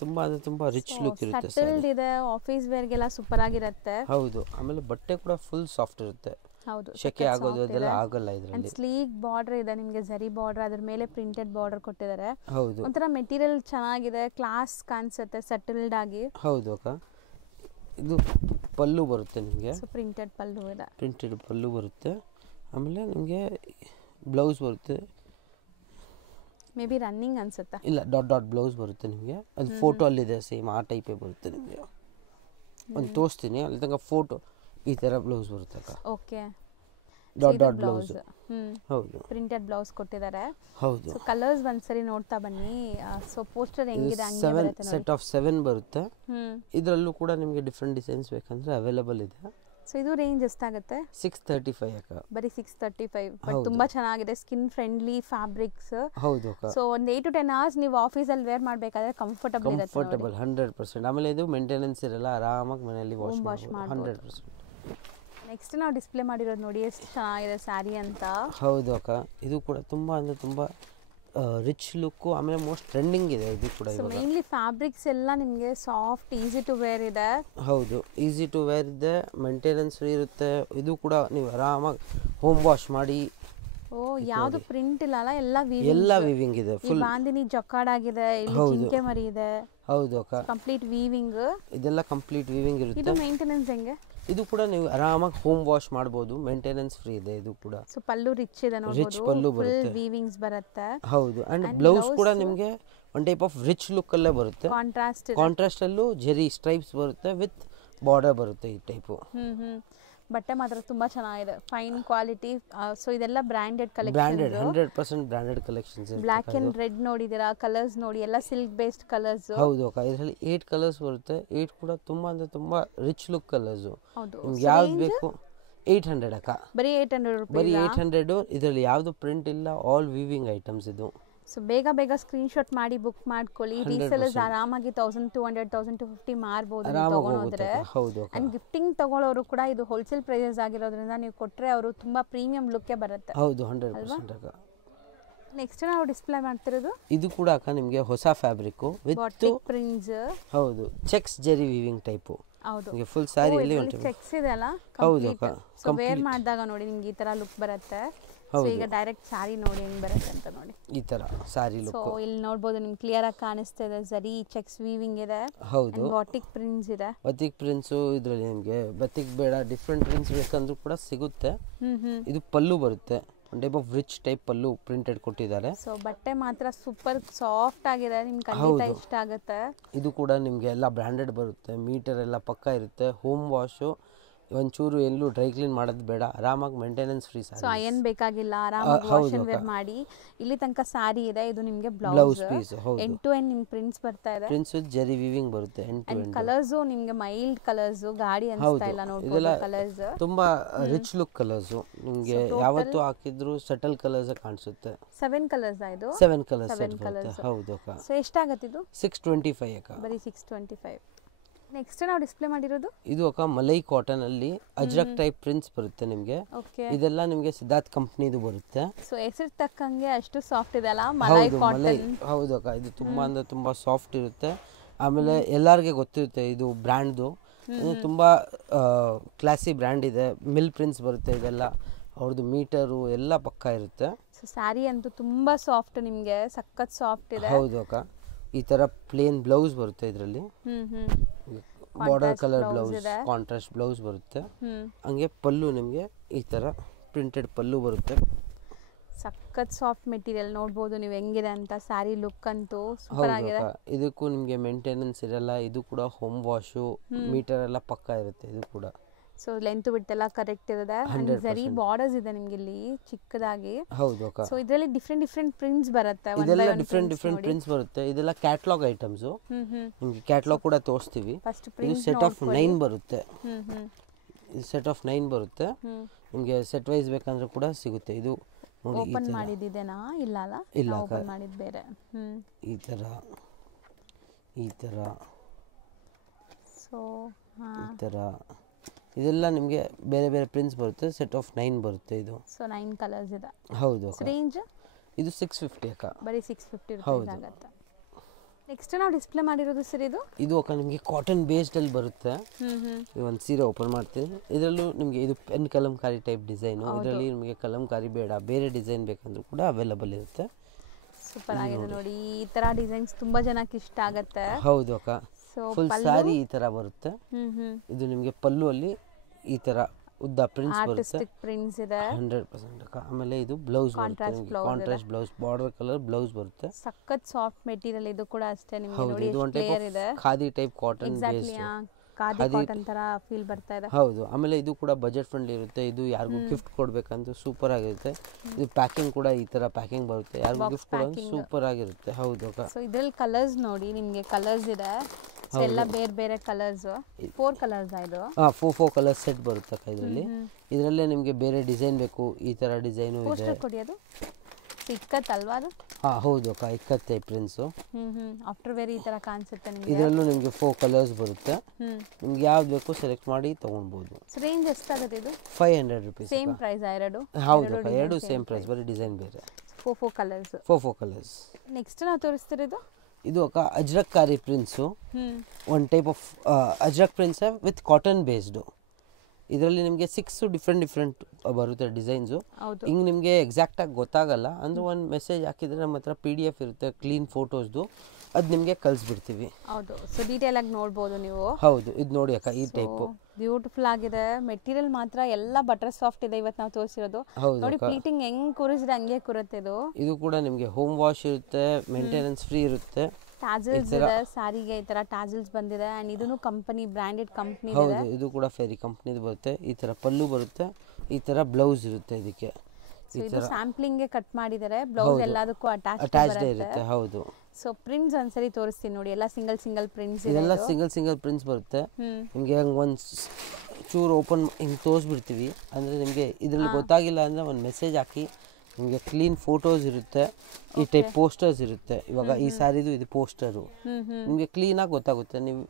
ತುಂಬಾ ಅಂದ್ರೆ ತುಂಬಾ ರಿಚ್ ಲುಕ್ ಇರುತ್ತೆ. ಸಟಲ್ಡ್ ಇದೆ, ಆಫೀಸ್ ವೇರ್ ಗೆಲ್ಲ ಸೂಪರ್ ಆಗಿರುತ್ತೆ. ಹೌದು, ಆಮೇಲೆ ಬಟ್ಟೆ ಕೂಡ ಫುಲ್ ಸಾಫ್ಟ್ ಇರುತ್ತೆ. ಹೌದು, ಶೆಕೆ ಆಗೋದು ಅದೆಲ್ಲ ಆಗಲ್ಲ ಇದರಲ್ಲಿ. ಸ್ಲೀಕ್ ಬಾರ್ಡರ್ ಇದೆ ನಿಮಗೆ, ಜರಿ ಬಾರ್ಡರ್, ಅದ್ರ ಮೇಲೆ ಪ್ರಿಂಟೆಡ್ ಬಾರ್ಡರ್ ಕೊಟ್ಟಿದ್ದಾರೆ. ಹೌದು, ಒಂಥರ ಮೆಟೀರಿಯಲ್ ಚೆನ್ನಾಗಿದೆ, ಕ್ಲಾಸ್ ಕಾಣಿಸುತ್ತೆ, ಸಟಲ್ಡ್ ಆಗಿ. ಹೌದು ಅಕ್ಕ. ಇದು ಪಲ್ಲು ಬರುತ್ತೆ ನಿಮಗೆ, ಪ್ರಿಂಟೆಡ್ ಪಲ್ಲು ಇದೆ, ಪ್ರಿಂಟೆಡ್ ಪಲ್ಲು ಬರುತ್ತೆ. ಆಮೇಲೆ ನಿಮಗೆ ಬ್ಲೌಸ್ ಬರುತ್ತೆ. ಮೇ ಬಿ ರನ್ನಿಂಗ್ ಅನ್ಸುತ್ತೆ. ಇಲ್ಲ, ಡಾಟ್ ಡಾಟ್ ಬ್ಲೌಸ್ ಬರುತ್ತೆ ನಿಮಗೆ. ಅದು ಫೋಟೋ ಅಲ್ಲಿದೆ, ಸೇಮ್ ಆ ಟೈಪೇ ಬರುತ್ತೆ ನಿಮಗೆ. ಒಂದು ತೋರಿಸ್ತೀನಿ, ಅಲ್ಲಿ ತನಕ ಫೋಟೋ ಈ ಥರ ಬ್ಲೌಸ್ ಬರುತ್ತೆ ಅಕ್ಕ. Okay, dot dot blouse. ಹೌದು, ಪ್ರಿಂಟೆಡ್ ಬ್ಲೌಸ್ ಕೊಟ್ಟಿದ್ದಾರೆ. ಹೌದು. ಸೊ ಕಲರ್ಸ್ ಒಂದ್ಸರಿ ನೋಡ್ತಾ ಬನ್ನಿ. ಸೊ ಪೋಸ್ಟರ್ ಹೆಂಗಿದೆ ಹಂಗೆ ಬರುತ್ತೆ ನೋಡಿ. ಸೆಟ್ ಆಫ್ 7 ಬರುತ್ತೆ. ಇದರಲ್ಲೂ ಕೂಡ ನಿಮಗೆ ಡಿಫ್ರೆಂಟ್ ಡಿಸೈನ್ಸ್ ಬೇಕಂದ್ರೆ ಅವೈಲೇಬಲ್ ಇದೆ. ಸೊ ಇದು ರೇಂಜ್ ಎಷ್ಟಾಗುತ್ತೆ? 635 ಅಕ್ಕ. ಬರೀ 635. ಬಟ್ ತುಂಬಾ ಚೆನ್ನಾಗಿದೆ, ಸ್ಕಿನ್ ಫ್ರೆಂಡ್ಲಿ ಫ್ಯಾಬ್ರಿಕ್ಸ್. ಹೌದು ಅಕ್ಕ. ಸೊ ಒಂದು 8 to 10 hours ನೀವು ಆಫೀಸ್ ಅಲ್ಲಿ ವೇರ್ ಮಾಡಬೇಕಾದ್ರೆ ಕಂಫರ್ಟಬಲ್ ಇರುತ್ತೆ. ಕಂಫರ್ಟಬಲ್ 100%. ಆಮೇಲೆ ಇದು ಮೇಂಟೆನೆನ್ಸ್ ಇರಲ್ಲ, ಆರಾಮಾಗಿ ಮನೆಯಲ್ಲಿ ವಾಶ್ ಮಾಡಬಹುದು 100%. ನೆಕ್ಸ್ಟ್ ನಾವು ಡಿಸ್ಪ್ಲೇ ಮಾಡಿರೋದು ನೋಡಿ, ಎಷ್ಟು ಚೆನ್ನಾಗಿದೆ ಸ್ಯಾರಿ ಅಂತ. ಹೌದು ಅಕ್ಕ, ಇದು ಕೂಡ ತುಂಬಾ ಅಂದ್ರೆ ತುಂಬಾ ರಿಚ್ ಲುಕ್. ಆಮೇಲೆ ಮೋಸ್ಟ್ ಟ್ರೆಂಡಿಂಗ್ ಇದೆ ಇದು ಕೂಡ. ಮೇನ್ಲಿ ಫ್ಯಾಬ್ರಿಕ್ಸ್ ಎಲ್ಲ ನಿಮಗೆ ಸಾಫ್ಟ್, ಈಸಿ ಟು ವೇರ್ ಇದೆ. ಹೌದು, ಈಸಿ ಟು ವೇರ್ ಇದೆ, ಮೇಂಟೆನೆನ್ಸ್ ಫ್ರೀ ಇರುತ್ತೆ. ಇದು ಕೂಡ ನೀವು ಆರಾಮಾಗಿ ಹೋಮ್ ವಾಶ್ ಮಾಡಿ. ಓ, ಯಾವುದು ಪ್ರಿಂಟ್ ಇಲ್ಲ ಅಲ್ಲ, ಎಲ್ಲ ವೀವಿಂಗ್ ಇದೆ. ಫುಲ್ ಬಾಂದಿನಿ ಜಕಾರ್ಡ್ ಆಗಿದೆ, ಇಲ್ಲಿ ಜಿಂಕೆ ಮರಿ ಇದೆ. ಹೌದು ಅಕ್ಕ, ಕಂಪ್ಲೀಟ್ ವೀವಿಂಗ್. ಇದೆಲ್ಲ ಕಂಪ್ಲೀಟ್ ವೀವಿಂಗ್ ಇರುತ್ತೆ. ಇದು ಮೇಂಟೆನೆನ್ಸ್ ಹೆಂಗೆ? ಇದು ಕೂಡ ನೀವು ಆರಾಮಾಗಿ ಹೋಮ್ ವಾಶ್ ಮಾಡಬಹುದು, ಮೇಂಟೆನೆನ್ಸ್ ಫ್ರೀ ಇದೆ ಇದು ಕೂಡ. ಸೊ ಪಲ್ಲು ರಿಚ್ ಇದೆ ನೋಡಬಹುದು, ರಿಚ್ ಪಲ್ಲು ಬರುತ್ತೆ, ವೀವಿಂಗ್ಸ್ ಬರುತ್ತೆ. ಹೌದು, ಅಂಡ್ ಬ್ಲೌಸ್ ಕೂಡ ನಿಮಗೆ one type of rich look ಅಲ್ಲೇ ಬರುತ್ತೆ. ಕಾಂಟ್ರಾಸ್ಟ್ ಅಲ್ಲೂ ಜೆರಿ ಸ್ಟ್ರೈಪ್ಸ್ ಬರುತ್ತೆ, ವಿತ್ ಬಾರ್ಡರ್ ಬರುತ್ತೆ ಈ ಟೈಪು. ಬಟ್ಟೆ ಮಾತ್ರ ತುಂಬಾ ಚೆನ್ನಾಗಿದೆ, ಫೈನ್ ಕ್ವಾಲಿಟಿ. ಸೊ ಇದೆಲ್ಲ branded collection, branded 100% branded collections. Black and red ನೋಡಿದಿರಾ, ಕಲರ್ಸ್ ನೋಡಿ, ಎಲ್ಲ ಸಿಲ್ಕ್ ಬೇಸ್ಡ್ ಕಲರ್ಸ್. ಹೌದು ಅಕ್ಕ, ಇದರಲ್ಲಿ 8 ಕಲರ್ಸ್ ಬರುತ್ತೆ. 8 ಕೂಡ ತುಂಬಾ ಅಂದ್ರೆ ತುಂಬಾ ರಿಚ್ ಲುಕ್ ಕಲರ್ಸ್. ಹೌದು, ನಿಮ್ಗೆ ಯಾವ್ದು ಬೇಕು? 800 ಅಕ್ಕ, ಬರೀ 800 ರೂಪಾಯಿ. ಬರೀ 800. ಇದರಲ್ಲಿ ಯಾವ್ದು ಪ್ರಿಂಟ್ ಇಲ್ಲ, ಆಲ್ ವೀವಿಂಗ್ ಐಟಮ್ಸ್ ಇದು. ಸೊ ಬೇಗ ಬೇಗ ಸ್ಕ್ರೀನ್ ಶಾಟ್ ಮಾಡಿ ಬುಕ್ ಮಾಡ್ಕೊಳ್ಳಿ. ರೀಸೇಲರ್ಸ್ ಆರಾಮಾಗಿ 1200 1250 ಮಾರ್ಬೋದು ತಗೊಂಡ್ರೆ. ಅಂಡ್ ಗಿಫ್ಟಿಂಗ್ ತಗೊಳ್ಳೋರು ಕೂಡ ಇದು ಹೋಲ್ಸೇಲ್ ಪ್ರೈಸಸ್ ಆಗಿರೋದ್ರಿಂದ ನೀವು ಕೊಟ್ರೆ ಅವರು ತುಂಬಾ ಪ್ರೀಮಿಯಂ ಲುಕ್ ಬರುತ್ತೆ. ಹೌದು, 100% ಅಕ್ಕ. ನೆಕ್ಸ್ಟ್ ನಾವು ಡಿಸ್ಪ್ಲೇ ಮಾಡ್ತಿರೋದು ಇದು ಕೂಡ ಅಕ್ಕ ನಿಮಗೆ ಹೊಸ ಫ್ಯಾಬ್ರಿಕ್ ವಿತ್ ಪ್ರಿಂಟ್ಸ್. ಹೌದು, ಚೆಕ್ಸ್ ಜೆರಿ ವೀವಿಂಗ್ ಟೈಪ್. ಹೌದು, ನಿಮಗೆ ಫುಲ್ ಸ್ಯಾರಿ ಅಲ್ಲಿ ಉಂಟು. ಚೆಕ್ಸ್ ಇದೆ ಅಲ್ಲ. ಹೌದು ಅಕ್ಕ, ಸೊ ವೇರ್ ಮಾಡಿದಾಗ ನೋಡಿ ನಿಮಗೆ ಈ ತರ ಲುಕ್ ಬರುತ್ತೆ. ಸೊ ಈಗ ಡೈರೆಕ್ಟ್ ಸ್ಯಾರಿ ನೋಡಿ ಹೆಂಗ್ ಬರುತ್ತೆ ಅಂತ ನೋಡಿ, ಈ ತರ ಸ್ಯಾರಿ ಲುಕ್. ಸೊ ಇಲ್ಲಿ ನೋಡಬಹುದು ನಿಮ್ಗೆ ಕ್ಲಿಯರ್ ಆಗಿ ಕಾಣಿಸ್ತಾ ಇದೆ, ಜರಿ ಚೆಕ್ಸ್ ವೀವಿಂಗ್ ಇದೆ. ಹೌದು, ಬಾಟಿಕ್ ಪ್ರಿಂಟ್ಸ್ ಇದೆ. ಬಾಟಿಕ್ ಪ್ರಿಂಟ್ಸ್ ಇದರಲ್ಲಿ ನಿಮಗೆ ಬಾಟಿಕ್ ಬೇಡ, ಡಿಫ್ರೆಂಟ್ ಪ್ರಿಂಟ್ಸ್ ಬೇಕಂದ್ರೂ ಕೂಡ ಸಿಗುತ್ತೆ. ಇದು ಪಲ್ಲು ಬರುತ್ತೆ, ಒಂದು type of rich type pallu printed ಕೊಟ್ಟಿದ್ದಾರೆ. ಸೊ ಬಟ್ಟೆ ಮಾತ್ರ ಸೂಪರ್ ಸಾಫ್ಟ್ ಆಗಿದೆ, ನಿಮ್ಗೆ ಖಂಡಿತ ಇಷ್ಟ ಆಗುತ್ತೆ. ಇದು ಕೂಡ ನಿಮಗೆ ಎಲ್ಲ ಬ್ರಾಂಡೆಡ್ ಬರುತ್ತೆ, ಮೀಟರ್ ಎಲ್ಲ ಪಕ್ಕ ಇರುತ್ತೆ. ಹೋಮ್ ವಾಶು ಒಂಚೂರು ಎಲ್ಲೂ ಡ್ರೈ ಕ್ಲೀನ್ ಮಾಡೋದು ಬೇಡ, ಆರಾಮಾಗಿ ಮೇಂಟೆನೆನ್ಸ್ ಫ್ರೀ. ಸೊ ಅಯನ್ ಬೇಕಾಗಿಲ್ಲ, ಆರಾಮಾಗಿ ವಾಶ್ ಅಂಡ್ ವೇರ್ ಮಾಡಿ. ಇಲ್ಲಿ ತನಕ ಸಾರಿ ಇದೆ, ಇದು ನಿಮಗೆ blouse piece. End to end ನಿಮ್ಗೆ ಪ್ರಿಂಟ್ಸ್ ಬರ್ತಾ ಇದೆ, ಪ್ರಿಂಟ್ಸ್ ವಿತ್ ಜೆರಿ ವೀವಿಂಗ್ ಬರುತ್ತೆ. ಎಂಡ್ ಟು ಎಂಡ್ ಕಲರ್ಸ್ ನಿಮಗೆ ಮೈಲ್ಡ್ ಕಲರ್ಸ್, ಗಾಡಿ ಅನ್ಸ್ತಾ ಇಲ್ಲ ನೋಡ್ಬೋದು. ಕಲರ್ಸ್ ತುಂಬಾ ರಿಚ್ ಲುಕ್ ಕಲರ್ಸ್, ನಿಮಗೆ ಯಾವತ್ತು ಹಾಕಿದ್ರು ಸಟಲ್ ಕಲರ್ಸ್ ಕಾಣಿಸುತ್ತೆ. 7 ಕಲರ್ಸ್ ಇದು, 7 ಕಲರ್ಸ್. ಹೌದು ಅಕ್ಕ. ಸೊ ಎಷ್ಟಾಗುತ್ತೆ ಇದು? 625 ಅಕ್ಕ, ಬರೀ 625. ನೆಕ್ಸ್ಟ್ ನಾವು ಡಿಸ್ಪ್ಲೇ ಮಾಡಿರೋದು ಇದು ಅಕ್ಕ ಮಲೈ ಕಾಟನ್ ಅಲ್ಲಿ ಅಜ್ರಕ್ ಟೈಪ್ ಪ್ರಿಂಟ್ಸ್ ಬರುತ್ತೆ ನಿಮಗೆ. ಇದೆಲ್ಲ ನಿಮಗೆ ಸಿದ್ಧಾರ್ಥ್ ಕಂಪನಿದು ಬರುತ್ತೆ. ಸೊ ಹೆಸರು ತಕ್ಕಂಗೆ ಅಷ್ಟು ಸಾಫ್ಟ್ ಇದೆ ಅಲ್ಲ ಮಲೈ ಕಾಟನ್. ಹೌದು ಅಕ್ಕ, ಇದು ತುಂಬಾ ಅಂದ್ರೆ ತುಂಬಾ ಸಾಫ್ಟ್ ಇರುತ್ತೆ. ಆಮೇಲೆ ಎಲ್ಲರಿಗೆ ಗೊತ್ತಿರುತ್ತೆ ಇದು ಬ್ರ್ಯಾಂಡ್ದು, ತುಂಬಾ ಕ್ಲಾಸಿ ಬ್ರ್ಯಾಂಡ್ ಇದೆ. ಮಿಲ್ ಪ್ರಿಂಟ್ಸ್ ಬರುತ್ತೆ, ಇದೆಲ್ಲ ಅವ್ರದ್ದು ಮೀಟರು ಎಲ್ಲ ಪಕ್ಕ ಇರುತ್ತೆ. ಸೊ ಸೊ ಸ್ಯಾರಿ ಅಂತೂ ತುಂಬ ಸಾಫ್ಟ್, ನಿಮಗೆ ಸಖತ್ ಸಾಫ್ಟ್ ಇದೆ. ಹೌದು ಅಕ್ಕ. ಈ ಥರ ಪ್ಲೇನ್ ಬ್ಲೌಸ್ ಬರುತ್ತೆ ಇದರಲ್ಲಿ. Border colour blouse, contrast blouse ಬರುತ್ತೆ. ಹಂಗೆ ಪಲ್ಲು ನಿಮಗೆ ಈ ಥರ ಪ್ರಿಂಟೆಡ್ ಪಲ್ಲು ಬರುತ್ತೆ. ಸಖತ್ ಸಾಫ್ಟ್ ಮೆಟೀರಿಯಲ್, ನೋಡ್ಬೋದು ನೀವು ಹೆಂಗಿದೆ ಅಂತ. ಸ್ಯಾರಿ ಲುಕ್ ಅಂತೂ ಸೂಪರ್ ಆಗಿದೆ. ಇದಕ್ಕೂ ನಿಮಗೆ ಮೇಂಟೆನೆನ್ಸ್ ಇರಲ್ಲ. ಇದು ಕೂಡ ಹೋಮ್ ವಾಶು, ಮೀಟರ್ ಎಲ್ಲ ಪಕ್ಕ ಇರುತ್ತೆ ಇದು ಕೂಡ. ಸೊ ಲೆಂತ್ ಬಿಡ್ತ್ ಎಲ್ಲ ಕರೆಕ್ಟ್ ಇದೆ. ಸರಿ ಬಾರ್ಡರ್ಸ್ ಇದೆ ನಿಮ್ಗೆ ಇಲ್ಲಿ ಚಿಕ್ಕದಾಗಿ. ಹೌದು ಅಕ್ಕ. ಸೊ ಇದರಲ್ಲಿ ಡಿಫ್ರೆಂಟ್ ಪ್ರಿಂಟ್ಸ್ ಬರುತ್ತೆ. ಇದೆಲ್ಲ ಡಿಫ್ರೆಂಟ್ ಪ್ರಿಂಟ್ಸ್ ಬರುತ್ತೆ. ಇದೆಲ್ಲ ಕ್ಯಾಟಲಾಗ್ ಐಟಮ್ಸ್. ನಿಮಗೆ ಕ್ಯಾಟಲಾಗ್ ಕೂಡ ತೋರಿಸ್ತೀವಿ. ಇದು ಸೆಟ್ ಆಫ್ 9 ಬರುತ್ತೆ. ಇದು ಸೆಟ್ ಆಫ್ 9 ಬರುತ್ತೆ. ನಿಮಗೆ ಸೆಟ್ ವೈಸ್ ಬೇಕಂದ್ರೆ ಕೂಡ ಸಿಗುತ್ತೆ. ಇದು ನೋಡಿ, ಓಪನ್ ಮಾಡಿದ್ದೇನಾ? ಇಲ್ಲ ಅಲ್ಲ, ಇಲ್ಲ, ಓಪನ್ ಮಾಡಿದ್ ಬೇರೆ. ಈ ಥರ ಸೊ ಈ ಥರ ಇದೆಲ್ಲ ನಿಮಗೆ ಬೇರೆ ಬೇರೆ ಪ್ರಿಂಟ್ಸ್ ಬರುತ್ತೆ. ಸೆಟ್ ಆಫ್ 9 ಬರುತ್ತೆ ಇದು. ಸೊ 9 ಕಲರ್ಸ್ ಇದೆ. ಹೌದು. ರೇಂಜ್ ಇದು 650 ಅಕ್ಕ. ಬರೀ 650 ರೂಪೀಸ್ ಆಗುತ್ತೆ. ನೆಕ್ಸ್ಟ್ ನಾವು ಡಿಸ್ಪ್ಲೇ ಮಾಡಿರೋದು ಸರ್ ಇದು ಅಕ್ಕ ನಿಮಗೆ ಕಾಟನ್ ಬೇಸ್ಡ್ ಅಲ್ಲಿ ಬರುತ್ತೆ. ಒಂದು ಸೀರೆ ಓಪನ್ ಮಾಡ್ತೀನಿ. ಇದರಲ್ಲೂ ನಿಮಗೆ ಇದು ಪೆನ್ ಕಲಂಕಾರಿ ಟೈಪ್ ಡಿಸೈನು. ಇದರಲ್ಲಿ ನಿಮಗೆ ಕಲಂಕಾರಿ ಬೇಡ, ಬೇರೆ ಡಿಸೈನ್ ಬೇಕಂದ್ರೂ ಕೂಡ ಅವೈಲಬಲ್ ಇರುತ್ತೆ. ಸೂಪರ್ ಆಗಿದೆ ನೋಡಿ. ಈ ತರ ಡಿಸೈನ್ಸ್ ತುಂಬಾ ಜನಕ್ಕೆ ಇಷ್ಟ ಆಗುತ್ತೆ. ಹೌದು ಅಕ್ಕ. ಫುಲ್ ಸ್ಯಾರಿ ಈ ತರ ಬರುತ್ತೆ. ಇದು ನಿಮಗೆ ಪಲ್ಲು ಅಲ್ಲಿ ಈ ತರ ಉದ್ದ ಪ್ರಿಂಟ್ಸ್ ಬರುತ್ತೆ. ಪ್ರಿಂಟ್ಸ್ ಇದೆ 100% ಅಕ್ಕ. ಆಮೇಲೆ ಇದು ಬ್ಲೌಸ್ ಬರುತ್ತೆ. Contrast blouse, border colour blouse ಬರುತ್ತೆ. ಸಖತ್ ಸಾಫ್ಟ್ ಮೆಟೀರಿಯಲ್. ಇದು ಕೂಡ ಅಷ್ಟೇ ನಿಮಗೆ ನೋಡಿ ಇದು ಒಂದು type of khadi type cotton based. Khadi cotton ತರ ಫೀಲ್ ಬರ್ತಾ ಇದೆ. ಹೌದು. ಆಮೇಲೆ ಇದು ಕೂಡ ಬಜೆಟ್ ಫ್ರೆಂಡ್ಲಿ ಇರುತ್ತೆ. ಇದು ಯಾರಿಗೂ ಗಿಫ್ಟ್ ಕೊಡ್ಬೇಕಂತ ಸೂಪರ್ ಆಗಿರುತ್ತೆ. ಇದು ಪ್ಯಾಕಿಂಗ್ ಕೂಡ ಈ ತರ ಪ್ಯಾಕಿಂಗ್ ಬರುತ್ತೆ. ಯಾರಿಗೂ ಗಿಫ್ಟ್ ಕೊಡೋದು ಸೂಪರ್ ಆಗಿರುತ್ತೆ. ಹೌದು ಅಕ್ಕ. ಸೊ ಇದರಲ್ಲಿ ಕಲರ್ಸ್ ನೋಡಿ, ನಿಮಗೆ ಕಲರ್ಸ್ ಇದೆ. ಸೊ ಎಲ್ಲ ಬೇರೆ ಬೇರೆ ಕಲರ್ಸ್, 4 ಕಲರ್ಸ್ ಇದು. 4 ಕಲರ್ ಸೆಟ್ ಬರುತ್ತೆ ಅಕ್ಕ ಇದರಲ್ಲಿ. ಇದರಲ್ಲೇ ನಿಮಗೆ ಬೇರೆ ಡಿಸೈನ್ ಬೇಕು, ಈ ತರ ಡಿಸೈನು ಇದೆ. ಪೋಸ್ಟರ್ ಕೊಡಿ. ಅದು ಇಕ್ಕತ್ ಅಲ್ವಾ ಅದು? ಹೌದು ಅಕ್ಕ, ಇಕ್ಕತ್ತೆ ಪ್ರಿಂಟ್ಸು. ಆಫ್ಟರ್ ವೇರ್ ಈ ತರ ಕಾಣಿಸುತ್ತೆ ನಿಮಗೆ. ಇದರಲ್ಲೂ ನಿಮಗೆ 4 ಕಲರ್ಸ್ ಬರುತ್ತೆ. ನಿಮ್ಗೆ ಯಾವ್ದು ಬೇಕು ಸೆಲೆಕ್ಟ್ ಮಾಡಿ ತಗೊಳ್ಬಹುದು. ರೇಂಜ್ ಎಷ್ಟಾಗುತ್ತೆ ಇದು? 500 ರೂಪೀಸ್. ಸೇಮ್ ಪ್ರೈಸ್ ಎರಡು? ಹೌದು ಅಕ್ಕ, ಎರಡು ಸೇಮ್ ಪ್ರೈಸ್, ಬರೀ ಡಿಸೈನ್ ಬೇರೆ. 4 ಕಲರ್ಸ್. 4 ಕಲರ್ಸ್. ನೆಕ್ಸ್ಟ್ ನಾವು ತೋರಿಸ್ತಿರೋದು ಇದು ಅಕ್ಕ ಅಜ್ರಕ್ ಕಾರಿ prints. One type of Ajrakh prints with cotton based. ಇದರಲ್ಲಿ ನಿಮಗೆ 6 ಡಿಫ್ರೆಂಟ್ ಬರುತ್ತೆ ಡಿಸೈನ್ಸು. ಹಿಂಗೆ ನಿಮಗೆ ಎಕ್ಸಾಕ್ಟಾಗಿ ಗೊತ್ತಾಗಲ್ಲ ಅಂದರೆ ಒಂದು ಮೆಸೇಜ್ ಹಾಕಿದರೆ ನಮ್ಮ ಹತ್ರ PDF ಇರುತ್ತೆ ಕ್ಲೀನ್ ಫೋಟೋಸ್ದು. ಅದು ನಿಮಗೆ ಕಳಿಸ್ಬಿಡ್ತೀವಿ. ಹೌದು. ಸೊ ಡೀಟೇಲ್ ಆಗಿ ನೋಡ್ಬೋದು ನೀವು. ಹೌದು. ಇದು ನೋಡಿ ಅಕ್ಕ, ಈ ಟೈಪು ಬ್ಯೂಟಿಫುಲ್ ಆಗಿದೆ. ಮೆಟೀರಿಯಲ್ ಮಾತ್ರ ಎಲ್ಲ ಬಟರ್ ಸಾಫ್ಟ್ ಇದೆ. ಇವತ್ತು ನಾವು ತೋರಿಸಿರೋದು ನೋಡಿ, ಪ್ಲೀಟಿಂಗ್ ಹೆಂಗ್ ಕೂರಿಸಿದ್ರೆ ಹಂಗೆ ಕೂರುತ್ತೆ ಇದು. ಇದು ಕೂಡ ನಿಮಗೆ ಹೋಮ್ ವಾಶ್ ಇರುತ್ತೆ, ಮೇಂಟೆನೆನ್ಸ್ ಫ್ರೀ ಇರುತ್ತೆ. ಟ್ಯಾಸಲ್ಸ್ ಇದೆ ಸಾರಿಗೆ, ಈ ತರ ಟ್ಯಾಸಲ್ಸ್ ಬಂದಿದೆ. ಅಂಡ್ ಇದನ್ನು ಕಂಪನಿ ಬ್ರಾಂಡೆಡ್ ಕಂಪನಿ ಇದೆ. ಹೌದು. ಇದು ಕೂಡ ಫೇರಿ ಕಂಪನಿದು ಬರುತ್ತೆ. ಈ ತರ ಪಲ್ಲು ಬರುತ್ತೆ, ಈ ತರ ಬ್ಲೌಸ್ ಇರುತ್ತೆ. ಇದಕ್ಕೆ ಇದು ಸ್ಯಾಂಪ್ಲಿಂಗ್ ಗೆ ಕಟ್ ಮಾಡಿದ್ದಾರೆ. ಬ್ಲೌಸ್ ಎಲ್ಲದಕ್ಕೂ ಅಟ್ಯಾಚ್ಡ್ ಇರುತ್ತೆ. ಹೌದು. ಸೊ ಪ್ರಿಂಟ್ಸ್ ಒಂದ್ಸರಿ ತೋರಿಸ್ತೀನಿ ನೋಡಿ. ಎಲ್ಲ ಸಿಂಗಲ್ ಪ್ರಿಂಟ್ಸ್ ಇದೆ. ಇದೆಲ್ಲ ಸಿಂಗಲ್ ಪ್ರಿಂಟ್ಸ್ ಬರುತ್ತೆ. ನಿಮಗೆ ಹಂಗೆ ಒಂದು ಚೂರು ಓಪನ್ ಹಿಂಗೆ ತೋರಿಸ್ಬಿಡ್ತೀವಿ. ಅಂದರೆ ನಿಮಗೆ ಇದರಲ್ಲಿ ಗೊತ್ತಾಗಿಲ್ಲ ಅಂದರೆ ಒಂದು ಮೆಸೇಜ್ ಹಾಕಿ. ನಿಮಗೆ ಕ್ಲೀನ್ ಫೋಟೋಸ್ ಇರುತ್ತೆ, ಈ ಟೈಪ್ ಪೋಸ್ಟರ್ಸ್ ಇರುತ್ತೆ. ಇವಾಗ ಈ ಸ್ಯಾರಿದು ಇದು ಪೋಸ್ಟರು ನಿಮಗೆ ಕ್ಲೀನಾಗಿ ಗೊತ್ತಾಗುತ್ತೆ. ನೀವು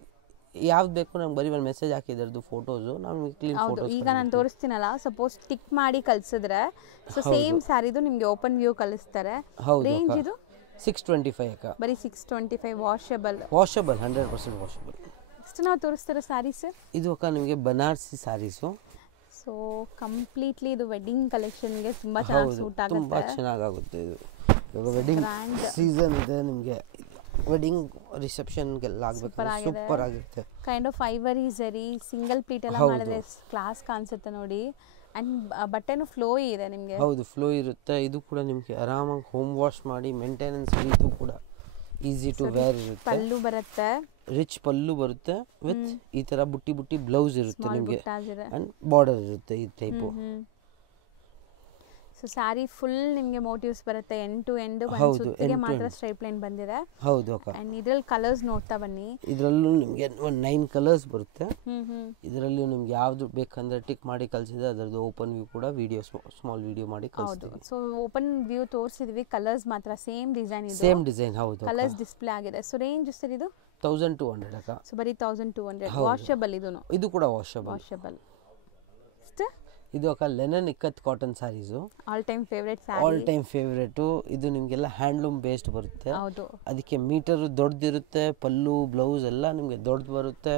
ಯಾವ್ದು ಬೇಕು ನಮ್ಗೆ ಬರೀ ಒಂದು ಮೆಸೇಜ್ ಹಾಕಿದ್ರದ್ದು ಫೋಟೋಸು ನಾವು ಕ್ಲೀನ್ ಫೋಟೋಸ್. ಈಗ ನಾನು ತೋರಿಸ್ತೀನಲ್ಲ, ಸಪೋಸ್ ಟಿಕ್ ಮಾಡಿ ಕಳಿಸಿದ್ರೆ ಸೊ ಸೇಮ್ ಸ್ಯಾರಿದು ನಿಮಗೆ ಓಪನ್ ವ್ಯೂ ಕಳಿಸ್ತಾರೆ. ರೇಂಜ್ ಇದು 625 ಅಕ್ಕ. ಬರೀ 625. Washable 100% washable. ನೆಕ್ಸ್ಟ್ ನಾವು ತೋರಿಸ್ತಿರೋ ಸ್ಯಾರೀಸ್ ಇದು ಅಕ್ಕ ನಿಮಗೆ ಬನಾರಸಿ ಸ್ಯಾರೀಸು. ಸೊ ಕಂಪ್ಲೀಟ್ಲಿ ಇದು ವೆಡ್ಡಿಂಗ್ ಕಲೆಕ್ಷನ್ಗೆ ತುಂಬ ಚೆನ್ನಾಗಿ ಸೂಟ್ ಆಗುತ್ತೆ. ತುಂಬ ಚೆನ್ನಾಗುತ್ತೆ ಇದು. ಇವಾಗ ವೆಡ್ಡಿಂಗ್ ಸೀಸನ್ ಇದೆ, ನಿಮಗೆ ವೆಡ್ಡಿಂಗ್ ರಿಸೆಪ್ಷನ್ಗೆಲ್ಲ ಆಗಬೇಕು. ಸೂಪರ್ ಆಗಿರುತ್ತೆ. Kind of ivory zari single pleat ಎಲ್ಲ ಮಾಡಿದ್ರೆ ಕ್ಲಾಸ್ ಕಾಣಿಸುತ್ತೆ ನೋಡಿ. ಅಂಡ್ ಬಟ್ಟೆನೂ ಫ್ಲೋ ಇದೆ ನಿಮಗೆ. ಹೌದು, ಫ್ಲೋ ಇರುತ್ತೆ. ಇದು ಕೂಡ ನಿಮಗೆ ಆರಾಮಾಗಿ ಹೋಮ್ ವಾಶ್ ಮಾಡಿ ಮೇಂಟೆನೆನ್ಸ್ ಇದು ಕೂಡ ಈಸಿ ಟು ವೇರ್ ಇರುತ್ತೆ. ಪಲ್ಲು ಬರುತ್ತೆ, ರಿಚ್ ಪಲ್ಲು ಬರುತ್ತೆ ವಿತ್ ಈ ತರ ಬುಟ್ಟಿ ಬ್ಲೌಸ್ ಇರುತ್ತೆ ನಿಮಗೆ. ಅಂಡ್ ಬಾರ್ಡರ್ ಇರುತ್ತೆ ಈ ಟೈಪು. ಸೊ ಸ್ಯಾರಿ ಫುಲ್ ನಿಮಗೆ ಮೋಟಿವ್ಸ್ ಬರುತ್ತೆ. ಎಂಡ್ ಟು ಎಂಡ್ ಸುತ್ತಿಗೆ ಮಾತ್ರ ಸ್ಟ್ರೈಪ್ ಲೈನ್ ಬಂದಿದೆ. ಹೌದು ಅಕ್ಕ. ಅಂಡ್ ಇದರಲ್ಲಿ ಕಲರ್ಸ್ ನೋಡ್ತಾ ಬನ್ನಿ. ಇದರಲ್ಲೂ ನಿಮಗೆ ಒಂದು 9 ಕಲರ್ಸ್ ಬರುತ್ತೆ. ಇದರಲ್ಲಿ ನಿಮ್ಗೆ ಯಾವ್ದು ಬೇಕಂದ್ರೆ ಟಿಕ್ ಮಾಡಿ ಕಳಿಸಿದ್ರೆ ಅದರದ್ದು ಓಪನ್ ವ್ಯೂ ಕೂಡ ವಿಡಿಯೋ ಸ್ಮಾಲ್ ವಿಡಿಯೋ ಮಾಡಿ ಕಳಿಸ್ತೀವಿ. ಸೊ ಓಪನ್ ವ್ಯೂ ತೋರಿಸಿದ್ವಿ, ಕಲರ್ಸ್ ಮಾತ್ರ ಸೇಮ್ ಡಿಸೈನ್ ಇದೆ. Same design. ಹೌದು. ಕಲರ್ಸ್ ಡಿಸ್ಪ್ಲೇ ಆಗಿದೆ. ಸೊ ರೇಂಜ್ ಸರ್ ಇದು 1200 ಅಕ್ಕ. ಸೊ ಬರೀ 1200. ವಾಷಬಲ್ ಇದು ಕೂಡ ವಾಷಬಲ್. ಇದು ಅಕ್ಕ linen ikat cotton saris. All time favourite. ಇದು ನಿಮಗೆಲ್ಲ ಹ್ಯಾಂಡ್ಲೂಮ್ ಬೇಸ್ಡ್ ಬರುತ್ತೆ. ಅದಕ್ಕೆ ಮೀಟರ್ ದೊಡ್ಡದಿರುತ್ತೆ. ಪಲ್ಲು ಬ್ಲೌಸ್ ಎಲ್ಲ ನಿಮಗೆ ದೊಡ್ಡದು ಬರುತ್ತೆ.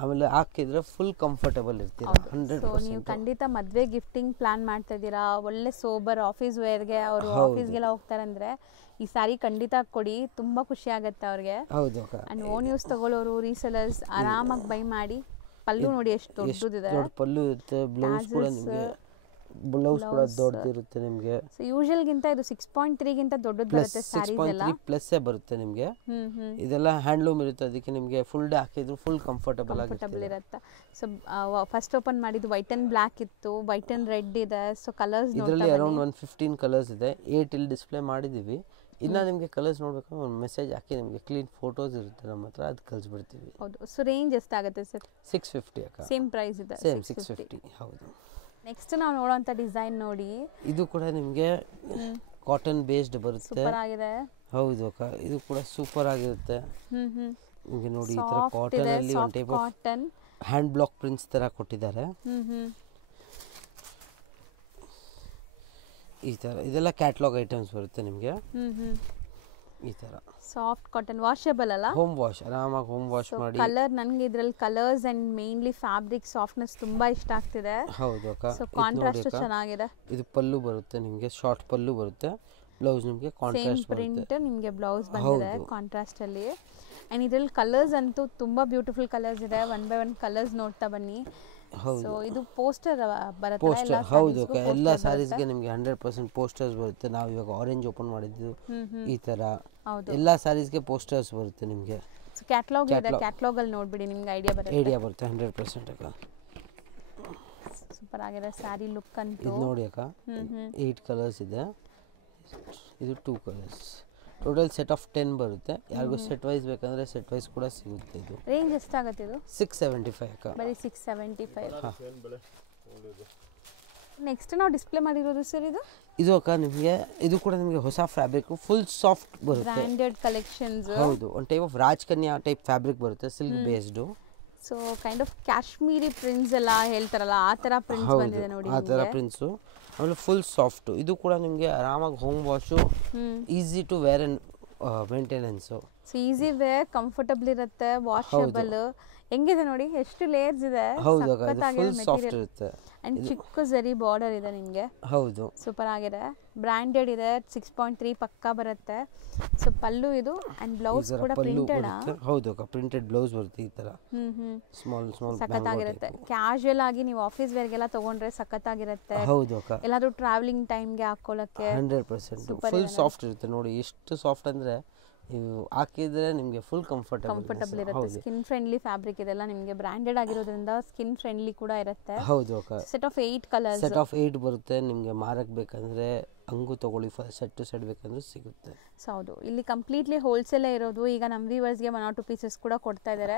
ಆಮೇಲೆ ಹಾಕಿದ್ರೆ ಫುಲ್ ಕಂಫರ್ಟಬಲ್ ಇರ್ತೀರಾ 100%. ನೀವು ಖಂಡಿತ ಮದುವೆ ಗಿಫ್ಟಿಂಗ್ ಪ್ಲಾನ್ ಮಾಡ್ತಾ ಇದ್ದೀರಾ, ಒಳ್ಳೆ ಸೋಬರ್ ಆಫೀಸ್ ವೇರ್ಗೆ ಅವರು ಆಫೀಸ್ಗೆಲ್ಲ ಹೋಗ್ತಾರೆ ಅಂದರೆ ಈ ಸ್ಯಾರಿ ಖಂಡಿತ ಕೊಡಿ, ತುಂಬ ಖುಷಿ ಆಗುತ್ತೆ ಅವ್ರಿಗೆ. ಹೌದು. ಆ್ಯಂಡ್ ಓನ್ ಯೂಸ್ ತಗೊಳ್ಳೋರು ರೀಸೆಲರ್ಸ್ ಆರಾಮಾಗಿ ಬೈ ಮಾಡಿ. ಪಲ್ಲು ನೋಡಿ ಎಷ್ಟು ದೊಡ್ಡದಿದೆ, ದೊಡ್ಡ ಪಲ್ಲು ಇರುತ್ತೆ. ಬ್ಲೌಸ್ ಕೂಡ ನಿಮಗೆ ಬ್ಲೌಸ್ ಕೂಡ ದೊಡ್ಡದಿರುತ್ತೆ ನಿಮಗೆ. ಸೊ ಯೂಶುವಲ್ ಗಿಂತ ಇದು 6.3 ಗಿಂತ ದೊಡ್ಡದು ಬರುತ್ತೆ ಸ್ಯಾರೀಸ್ ಎಲ್ಲ. 6.3 ಪ್ಲಸ್ ಬರುತ್ತೆ ನಿಮಗೆ. ಇದೆಲ್ಲ ಹ್ಯಾಂಡ್ಲೂಮ್ ಇರುತ್ತೆ, ಅದಕ್ಕೆ ನಿಮಗೆ ಫುಲ್ ಡೇ ಹಾಕಿದ್ರು ಫುಲ್ ಕಂಫರ್ಟಬಲ್ ಇರುತ್ತೆ. ಸೊ ಫಸ್ಟ್ ಓಪನ್ ಮಾಡಿದ್ದು ವೈಟ್ ಅಂಡ್ ಬ್ಲ್ಯಾಕ್ ಇತ್ತು, ವೈಟ್ ಅಂಡ್ ರೆಡ್ ಇದೆ. ಸೊ ಕಲರ್ಸ್ ಇದರಲ್ಲಿ ಅರೌಂಡ್ 115 ಕಲರ್ಸ್ ಇದೆ. 8 ಇಲ್ಲಿ ಡಿಸ್ಪ್ಲೇ ಮಾಡಿದ್ದೀವಿ. ಇನ್ನು ನಿಮಗೆ ಕಲರ್ಸ್ ನೋಡಬೇಕು ಒಂದು ಮೆಸೇಜ್ ಹಾಕಿ ನಿಮಗೆ ಕ್ಲೀನ್ ಫೋಟೋಸ್ ಇರುತ್ತೆ ನಮ್ಮ ಹತ್ರ, ಅದು ಕಳಿಸ್ಬಿಡ್ತೀವಿ. ಹೌದು. ಸೊ ರೇಂಜ್ ಎಷ್ಟಾಗುತ್ತೆ ಸರ್? 650 ಅಕ್ಕ. ಸೇಮ್ ಪ್ರೈಸ್ ಇದೆ. ಸೇಮ್ 650. ಹೌದು. ನೆಕ್ಸ್ಟ್ ನಾವು ನೋಡೋಂಥ ಡಿಸೈನ್ ನೋಡಿ, ಇದು ಕೂಡ ನಿಮಗೆ ಕಾಟನ್ ಬೇಸ್ಡ್ ಬರುತ್ತೆ. ಸೂಪರ್ ಆಗಿದೆ. ಹೌದು ಅಕ್ಕ, ಇದು ಕೂಡ ಸೂಪರ್ ಆಗಿರುತ್ತೆ. ನಿಮಗೆ ನೋಡಿ ಈ ತರ ಕಾಟನ್ ಅಲ್ಲಿ ಒಂದು type of hand block prints ತರ ಕೊಟ್ಟಿದ್ದಾರೆ. ಈ ತರ ಇದೆಲ್ಲ ಕ್ಯಾಟಲಾಗ್ ಐಟಮ್ಸ್ ಬರುತ್ತೆ ನಿಮಗೆ. ಈ ತರ ಸಾಫ್ಟ್ ಕಾಟನ್, ವಾಷಬಲ್ ಅಲ್ಲ? ಹೋಮ್ ವಾಶ್, ಆರಾಮಾಗಿ ಹೋಮ್ ವಾಶ್ ಮಾಡಿ. ಕಲರ್ ನನಗೆ ಇದರಲ್ಲಿ colours and mainly fabric softness ತುಂಬಾ ಇಷ್ಟ ಆಗ್ತಿದೆ. ಹೌದು ಅಕ್ಕ. ಸೊ ಕಾಂಟ್ರಾಸ್ಟ್ ಚೆನ್ನಾಗಿದೆ. ಇದು ಪಲ್ಲು ಬರುತ್ತೆ ನಿಮಗೆ, ಶಾರ್ಟ್ ಪಲ್ಲು ಬರುತ್ತೆ. ಬ್ಲೌಸ್ ನಿಮಗೆ ಕಾಂಟ್ರಾಸ್ಟ್ ಬರುತ್ತೆ. ಪ್ರಿಂಟ್ ನಿಮಗೆ ಬ್ಲೌಸ್ ಬಂದಿದೆ ಕಾಂಟ್ರಾಸ್ಟ್ ಅಲ್ಲಿ. ಅಂಡ್ ಇದರಲ್ಲಿ ಕಲರ್ಸ್ ಅಂತೂ ತುಂಬಾ ಬ್ಯೂಟಿಫುಲ್ ಕಲರ್ಸ್ ಇದೆ. ಒನ್ ಬೈ ಒನ್ ಕಲರ್ಸ್ ನೋಡ್ತಾ ಬನ್ನಿ. ಸೊ ಇದು ಪೋಸ್ಟರ್ ಬರುತ್ತೆ. ಹೌದು, ಎಲ್ಲ ಸ್ಯಾರೀಸ್ಗೆ ನಿಮಗೆ 100% ಪೋಸ್ಟರ್ಸ್ ಬರುತ್ತೆ. ನಾವು ಇವಾಗ ಆರೆಂಜ್ ಓಪನ್ ಮಾಡಿದ್ದು ಈ ತರ ಎಲ್ಲ ಸ್ಯಾರೀಸ್ಗೆ ಪೋಸ್ಟರ್ಸ್ ಬರುತ್ತೆ ನಿಮಗೆ. ಸೊ ಕ್ಯಾಟಲಾಗ್ ಇದೆ, ಕ್ಯಾಟಲಾಗ್ ಅಲ್ಲಿ ನೋಡ್ಬಿಡಿ ನಿಮಗೆ ಐಡಿಯಾ ಬರುತ್ತೆ 100% ಅಕ್ಕ. ಸೂಪರ್ ಆಗಿದೆ ಸ್ಯಾರಿ ಲುಕ್ ಅಂತೂ. ಇದು ನೋಡಿ ಅಕ್ಕ, 8 ಕಲರ್ಸ್ ಇದೆ, ಇದು 2 ಕಲರ್ಸ್. ಟೋಟಲ್ ಸೆಟ್ ಆಫ್ 10 ಬರುತ್ತೆ. ಯಾರಿಗೂ ಸೆಟ್ ವೈಸ್ ಬೇಕಂದ್ರೆ ಸೆಟ್ ವೈಸ್ ಕೂಡ ಸಿಗುತ್ತೆ. ಇದು ರೇಂಜ್ ಎಷ್ಟಾಗುತ್ತೆ? ಇದು 675 ಅಕ್ಕ. ಬರೀ 675. ನೆಕ್ಸ್ಟ್ ನಾವು ಡಿಸ್ಪ್ಲೇ ಮಾಡಿರೋದು ಸರ್ ಇದು ಅಕ್ಕ ನಿಮಗೆ, ಇದು ಕೂಡ ನಿಮಗೆ ಹೊಸ ಫ್ಯಾಬ್ರಿಕ್, ಫುಲ್ ಸಾಫ್ಟ್ ಬರುತ್ತೆ, ಬ್ರಾಂಡೆಡ್ ಕಲೆಕ್ಷನ್ಸ್. ಹೌದು, ಒಂದು ಟೈಪ್ ಆಫ್ ರಾಜಕನ್ಯಾ ಟೈಪ್ ಫ್ಯಾಬ್ರಿಕ್ ಬರುತ್ತೆ, silk based. So kind of Kashmiri prints ಎಲ್ಲ ಹೇಳ್ತಾರಲ್ಲ ಆ ತರ ಪ್ರಿಂಟ್ಸ್ ಬಂದಿದೆ ನೋಡಿ. ಆ ತರ ಪ್ರಿಂಟ್ಸ್ ಆಮೇಲೆ ಫುಲ್ ಸಾಫ್ಟ್. ಇದು ಕೂಡ ನಿಮಗೆ ಆರಾಮಾಗಿ home wash, easy to wear and maintenance. So easy wear, comfortable ಇರುತ್ತೆ, ವಾಷಬಲ್. ಹೆಂಗಿದೆ ನೋಡಿ, ಎಷ್ಟು ಲೇಯರ್ಸ್ ಇದೆ. ಹೌದು, ಫುಲ್ ಸಾಫ್ಟ್ ಇರುತ್ತೆ. ಅಂಡ್ ಚಿಕ್ಕ ಜರಿ ಬಾರ್ಡರ್ ಇದೆ ನಿಮಗೆ. ಹೌದು, ಸೂಪರ್ ಆಗಿದೆ. ಬ್ರಾಂಡೆಡ್ ಇದೆ, 6.3 ಪಕ್ಕಾ ಬರುತ್ತೆ. ಸೊ ಪಲ್ಲು ಇದು ಅಂಡ್ ಬ್ಲೌಸ್ ಕೂಡ ಪ್ರಿಂಟೆಡ್. ಹೌದು, ಪ್ರಿಂಟೆಡ್ ಬ್ಲೌಸ್ ಬರುತ್ತೆ ಈ ತರ. ಸ್ಮಾಲ್ ಸಖತ್ತಾಗಿರುತ್ತೆ. ಕ್ಯಾಶುಯಲ್ ಆಗಿ ನೀವು ಆಫೀಸ್ ವೇರ್ಗೆಲ್ಲ ತಗೊಂಡ್ರೆ ಸಖತ್ತಾಗಿರುತ್ತೆ. ಹೌದು ಅಕ್ಕ, ಎಲ್ಲಾದ್ರೂ ಟ್ರಾವೆಲಿಂಗ್ ಟೈಮ್ಗೆ ಹಾಕೊಳ್ಳಕ್ಕೆ 100% ಫುಲ್ ಸಾಫ್ಟ್ ಇರುತ್ತೆ. ನೋಡಿ ಎಷ್ಟು ಸಾಫ್ಟ್ ಅಂದ್ರೆ ನೀವು ಹಾಕಿದ್ರೆ ನಿಮಗೆ ಫುಲ್ ಕಂಫರ್ಟಬಲ್ ಇರುತ್ತೆ. ಸ್ಕಿನ್ ಫ್ರೆಂಡ್ಲಿ ಫ್ಯಾಬ್ರಿಕ್ ಇದೆಲ್ಲ ನಿಮಗೆ ಬ್ರಾಂಡೆಡ್ ಆಗಿರೋದ್ರಿಂದ ಸ್ಕಿನ್ ಫ್ರೆಂಡ್ಲಿ ಕೂಡ ಇರುತ್ತೆ. ಹೌದು ಅಕ್ಕ. Set of 8 colours, set of 8 ಬರುತ್ತೆ ನಿಮಗೆ. ಮಾರಕ್ ಬೇಕಂದ್ರೆ ಹಂಗೂ ತಗೊಳ್ಳಿ, ಸೆಟ್ ಟು ಸೆಟ್ ಬೇಕಂದ್ರೆ ಸಿಗುತ್ತೆ. ಹೌದು, ಇಲ್ಲಿ ಕಂಪ್ಲೀಟ್ಲಿ ಹೋಲ್ಸೇಲ್ ಇರೋದು. ಈಗ ನಮ್ಮ ವ್ಯೂವರ್ಸ್ಗೆ 1 or 2 ಪೀಸಸ್ ಕೂಡ ಕೊಡ್ತಾ ಇದ್ದಾರೆ.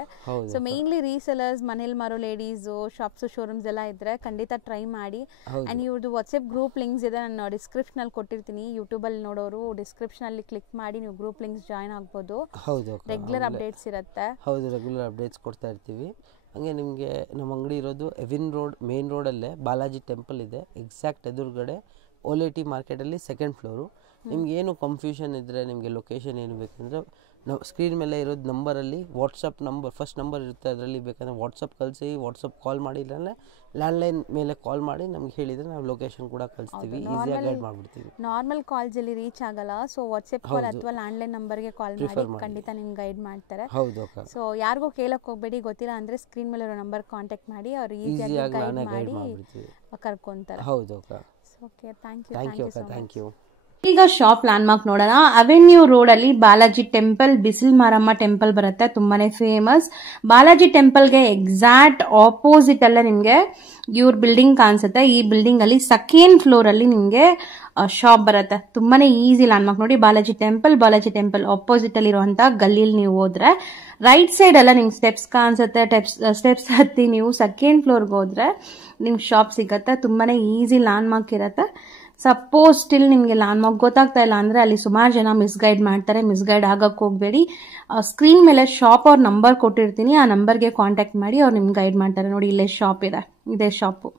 ಸೊ ಮೇನ್ಲಿ ರೀಸೆಲರ್ಸ್, ಮನೇಲಿ ಮಾರೋ ಲೇಡೀಸ್, ಶಾಪ್ಸ್, ಶೋರೂಮ್ಸ್ ಎಲ್ಲ ಇದ್ರೆ ಖಂಡಿತ ಟ್ರೈ ಮಾಡಿ. ಅಂಡ್ ಇವ್ರದ್ದು ವಾಟ್ಸ್ಆಪ್ ಗ್ರೂಪ್ ಲಿಂಕ್ಸ್ ಇದೆ, ನಾನು ಡಿಸ್ಕ್ರಿಪ್ಷನ್ ಅಲ್ಲಿ ಕೊಟ್ಟಿರ್ತೀನಿ. ಯೂಟ್ಯೂಬ್ ಅಲ್ಲಿ ನೋಡೋರು ಡಿಸ್ಕ್ರಿಪ್ಷನ್ ಅಲ್ಲಿ ಕ್ಲಿಕ್ ಮಾಡಿ ನೀವು ಗ್ರೂಪ್ ಲಿಂಕ್ಸ್ ಜಾಯಿನ್ ಆಗ್ಬೋದು. ಹೌದು, ರೆಗ್ಯುಲರ್ ಅಪ್ಡೇಟ್ಸ್ ಇರುತ್ತೆ. ಹೌದು, ರೆಗ್ಯುಲರ್ ಅಪ್ಡೇಟ್ಸ್ ಕೊಡ್ತಾ ಇರ್ತೀವಿ. ಹಂಗೆ ನಿಮಗೆ ನಮ್ಮ ಅಂಗಡಿ ಇರೋದು ಎವಿನ್ ರೋಡ್, ಮೇನ್ ರೋಡಲ್ಲೇ ಬಾಲಾಜಿ ಟೆಂಪಲ್ ಇದೆ, ಎಕ್ಸಾಕ್ಟ್ ಎದುರುಗಡೆ ಓಲೇಟಿ ಮಾರ್ಕೆಟಲ್ಲಿ 2nd ಫ್ಲೋರು. ನಿಮ್ಗೆ ಏನು ಕನ್ಫ್ಯೂಷನ್ ಇದ್ದರೆ, ನಿಮಗೆ ಲೊಕೇಶನ್ ಏನು ಬೇಕಂದರೆ ನಾವು ಸ್ಕ್ರೀನ್ ಮೇಲೆ ಇರೋದು ನಂಬರಲ್ಲಿ ವಾಟ್ಸಪ್ ನಂಬರ್, ಫಸ್ಟ್ ನಂಬರ್ ಇರುತ್ತೆ, ಅದರಲ್ಲಿ ಬೇಕಂದರೆ ವಾಟ್ಸಪ್ ಕಳಿಸಿ, ವಾಟ್ಸಪ್ ಕಾಲ್ ಮಾಡಿ, ಇಲ್ಲಾಂದರೆ ಲ್ಯಾಂಡ್ಲೈನ್ ಮೇಲೆ ಕಾಲ್ ಮಾಡಿ ನಮ್ಗೆ ಹೇಳಿದರೆ ನಾವು ಲೊಕೇಶನ್ ಕೂಡ ಕಳಿಸ್ತೀವಿ, ಈಸಿಯಾಗಿ ಗೈಡ್ ಮಾಡಿಬಿಡ್ತೀವಿ. ನಾರ್ಮಲ್ ಕಾಲ್ಸಲ್ಲಿ ರೀಚ್ ಆಗಲ್ಲ, ಸೊ ವಾಟ್ಸಪ್ ಕಾಲ್ ಅಥವಾ ಲ್ಯಾಂಡ್ಲೈನ್ ನಂಬರ್ಗೆ ಕಾಲ್ ಮಾಡಿ ಖಂಡಿತ ನಿಮ್ಗೆ ಗೈಡ್ ಮಾಡ್ತಾರೆ. ಹೌದು. ಸೊ ಯಾರಿಗೂ ಕೇಳಕ್ಕೆ ಹೋಗಬೇಡಿ, ಗೊತ್ತಿಲ್ಲ ಅಂದರೆ ಸ್ಕ್ರೀನ್ ಮೇಲೆ ಇರೋ ನಂಬರ್ ಕಾಂಟ್ಯಾಕ್ಟ್ ಮಾಡಿ, ಅವ್ರು ಈಸಿಯಾಗಿ ಗೈಡ್ ಮಾಡಿ ಕರ್ಕೊಂತಾರೆ. ಹೌದು. Okay, thank you. ಈಗ ಶಾಪ್ ಲ್ಯಾಂಡ್ ಮಾರ್ಕ್ ನೋಡೋಣ. ಅವೆನ್ಯೂ ರೋಡ್ ಅಲ್ಲಿ ಬಾಲಾಜಿ ಟೆಂಪಲ್, ಬಿಸಿಲ್ ಮಾರಮ್ಮ ಟೆಂಪಲ್ ಬರುತ್ತೆ, ತುಂಬಾನೇ ಫೇಮಸ್. ಬಾಲಾಜಿ ಟೆಂಪಲ್ಗೆ ಎಕ್ಸಾಕ್ಟ್ ಆಪೋಸಿಟ್ ಅಲ್ಲೇ ನಿಮ್ಗೆ ಇವ್ರ ಬಿಲ್ಡಿಂಗ್ ಕಾಣಿಸುತ್ತೆ. ಈ ಬಿಲ್ಡಿಂಗ್ ಅಲ್ಲಿ 2nd ಫ್ಲೋರ್ ಅಲ್ಲಿ ನಿಮ್ಗೆ ಶಾಪ್ ಬರುತ್ತೆ. ತುಂಬಾನೇ ಈಸಿ ಲ್ಯಾಂಡ್ ಮಾರ್ಕ್ ನೋಡಿ. ಬಾಲಾಜಿ ಟೆಂಪಲ್ ಆಪೋಸಿಟ್ ಅಲ್ಲಿ ಇರುವಂತ ಗಲ್ಲಿಯಲ್ಲಿ ನೀವು ಹೋದ್ರೆ ರೈಟ್ ಸೈಡ್ ಎಲ್ಲ ನಿಮ್ಗೆ ಸ್ಟೆಪ್ಸ್ ಕಾಣಿಸುತ್ತೆ. ಸ್ಟೆಪ್ಸ್ ಹತ್ತಿ ನೀವು 2nd ಫ್ಲೋರ್ಗೆ ಹೋದ್ರೆ ನಿಮ್ಗೆ ಶಾಪ್ ಸಿಗತ್ತೆ. ತುಂಬಾನೇ ಈಸಿ ಲ್ಯಾಂಡ್ ಮಾರ್ಕ್ ಇರುತ್ತೆ. ಸಪೋಸ್ ಸ್ಟಿಲ್ ನಿಮಗೆ ಲ್ಯಾಂಡ್ ಮಾರ್ಕ್ ಗೊತ್ತಾಗ್ತಾ ಇಲ್ಲ ಅಂದ್ರೆ ಅಲ್ಲಿ ಸುಮಾರು ಜನ ಮಿಸ್ಗೈಡ್ ಮಾಡ್ತಾರೆ. ಮಿಸ್ಗೈಡ್ ಆಗಕ್ಕೆ ಹೋಗಬೇಡಿ. ಸ್ಕ್ರೀನ್ ಮೇಲೆ ಶಾಪ್ ಅವ್ರ ನಂಬರ್ ಕೊಟ್ಟಿರ್ತೀನಿ, ಆ ನಂಬರ್ಗೆ ಕಾಂಟ್ಯಾಕ್ಟ್ ಮಾಡಿ ಅವ್ರು ನಿಮ್ಗೆ ಗೈಡ್ ಮಾಡ್ತಾರೆ. ನೋಡಿ, ಇಲ್ಲೇ ಶಾಪ್ ಇದೆ, ಇದೇ ಶಾಪು.